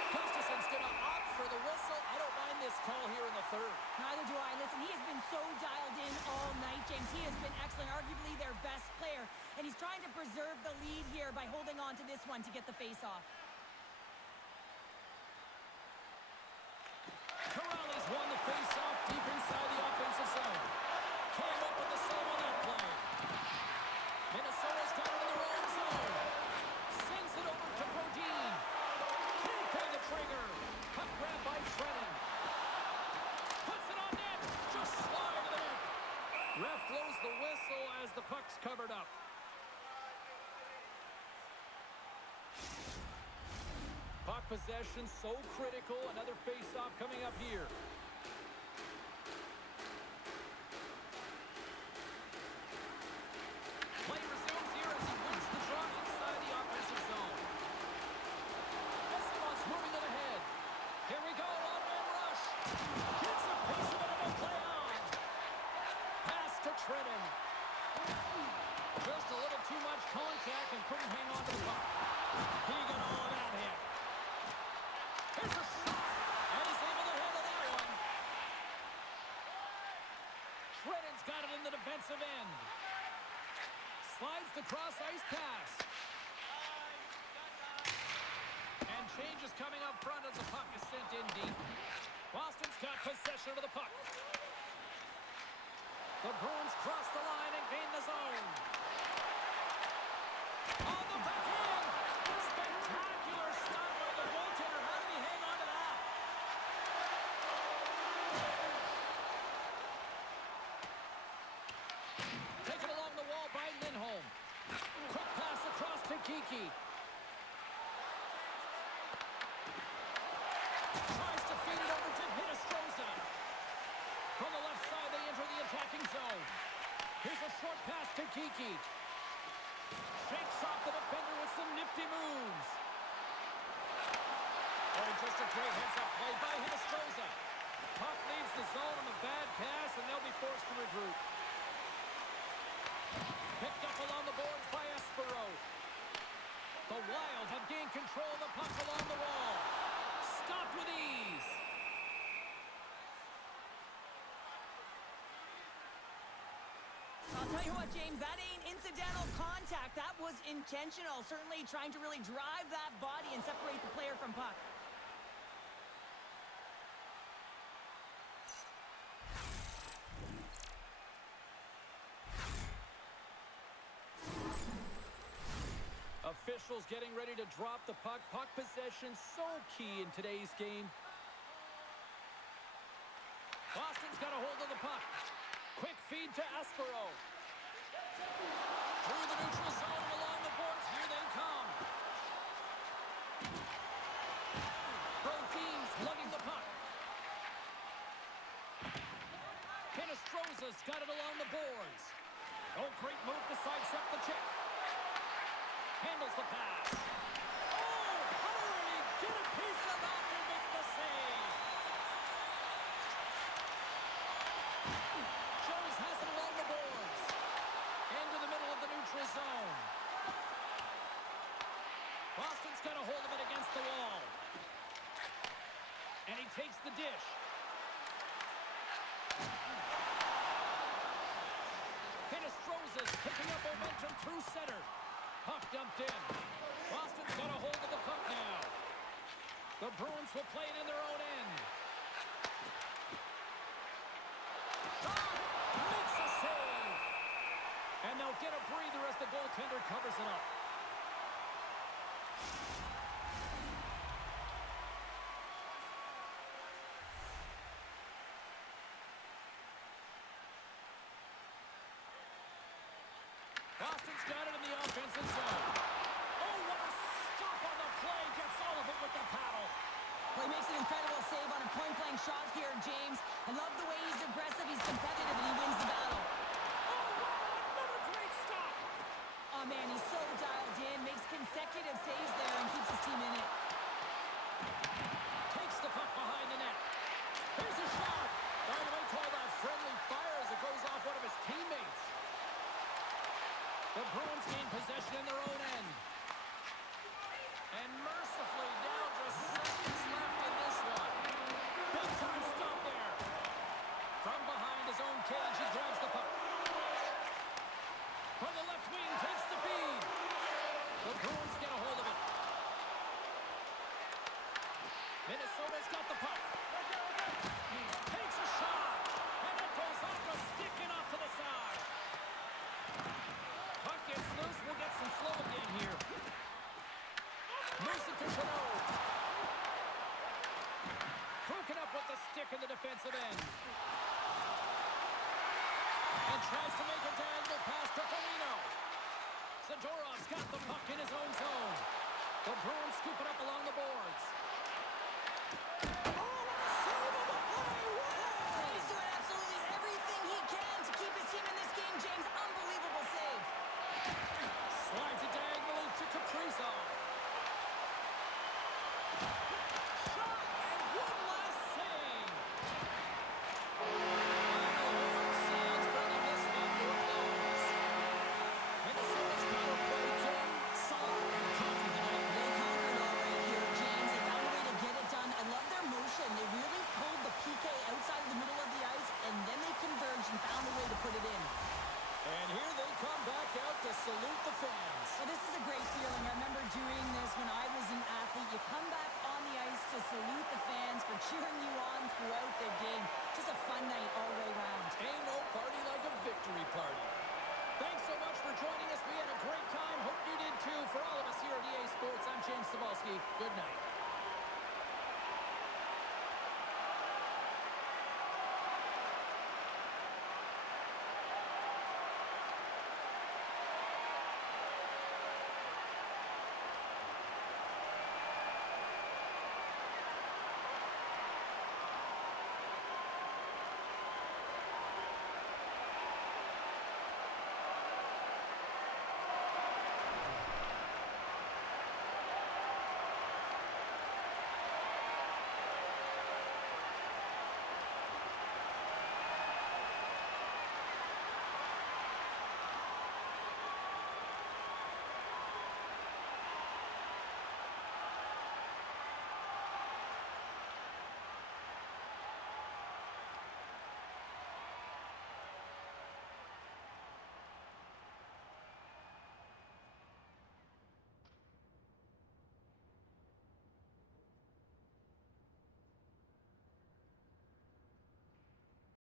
Gustafsson's going to opt for the whistle. I don't mind this call here in the third. Neither do I. Listen, he has been so dialed in all night, James. He has been excellent, arguably their best player. And he's trying to preserve the lead here by holding on to this one to get the face-off. Corrales won the face-off deep inside the offensive zone. Came up with the save on that play. Minnesota's got it in their own zone. Sends it over to Brodin. Can't pull the trigger. Puck grab by Trennan. Puts it on net. Just slide to the net. Ref blows the whistle as the puck's covered up. Puck possession so critical. Another face-off coming up here. Play resumes here as he wins the draw inside the offensive zone. Esteban's moving it ahead. Here we go, one-man rush. Gets a piece of it and will play on. Pass to Trenton. Just a little too much contact and couldn't hang on to the puck. He got all of that hit. Here's a shot, and he's able to handle that one. Trenton's got it in the defensive end. Slides the cross-ice pass. And change is coming up front as the puck is sent in deep. Boston's got possession of the puck. The Bruins cross the line and gain the zone. On the backhand! Spectacular stop by the goaltender. How did he hang on to that? Taken along the wall by Lindholm. Quick pass across to Kiki. Tries to feed it over to Hinostroza. From the left side, they enter the attacking zone. Here's a short pass to Kiki. Shakes off the defender with some nifty moves. Oh, just a great heads-up play by Hinostroza. Puck leaves the zone on a bad pass, and they'll be forced to regroup. Picked up along the boards by Espero. The Wild have gained control of the puck along the wall. Stopped with ease. I'll tell you what, James, that ain't incidental contact. That was intentional. Certainly trying to really drive that body and separate the player from puck. Officials getting ready to drop the puck. Puck possession so key in today's game. Boston's got a hold of the puck. Quick feed to Espero. Through the neutral zone and along the boards. Here they come. Brodin's lugging the puck. Hinostroza's got it along the boards. Oh, great move to sidestep the check. Handles the pass. Oh, how did he get a piece of that to make the save? Jones has it along the boards. Into the middle of the neutral zone. Boston's got a hold of it against the wall. And he takes the dish. Hinostroza's picking up momentum through center. Puck dumped in. Boston's got a hold of the puck now. The Bruins will play it in their own end. Shot! Makes a save! And they'll get a breather as the goaltender covers it up. Boston's got it in the offensive zone. Oh, what a stop on the play. Gets all of it with the paddle. Well, he makes an incredible save on a point-blank shot here, James. I love the way he's aggressive, he's competitive, and he wins the battle. Oh, wow, another great stop. Oh, man, he's so dialed in, makes consecutive saves there, and keeps his team in it. Takes the puck behind the net. Here's a shot. By the way, call that friendly fire as it goes off one of his teammates. The Bruins gain possession in their own end. And mercifully, now just seconds left in this one. Big time stop there. From behind his own cage, he grabs the puck. From the left wing, takes the feed. The Bruins get a hold of it. Minnesota's got the puck. Takes a shot. And it goes off the stick and off to the side. Puck gets loose. We'll get some flow again here. Moves it to Chanot. Broken up with the stick in the defensive end. And tries to make a diagonal pass to Foligno. Zadorov's got the puck in his own zone. The Bruins scoop it up along the boards. Oh, what a save of the play! Wow! He's doing absolutely everything he can to keep his team in this game, James. Unbelievable save. Slides it diagonally to Kaprizov. Shot, and one last save. Final horn sounds, bringing this one to a close. Minnesota's power play game saw and conquered tonight. They conquered all right here, James. They found a way to get it done. I love their motion. They really pulled the PK outside of the middle of the ice, and then they converged and found a way to put it in. And here they come back out to salute the fans. Well, this is a great feeling. I remember doing this when I was an athlete. You come back on the ice to salute the fans for cheering you on throughout the game. Just a fun night all the way around. Ain't no party like a victory party. Thanks so much for joining us. We had a great time. Hope you did too. For all of us here at EA Sports, I'm James Cebulski. Good night.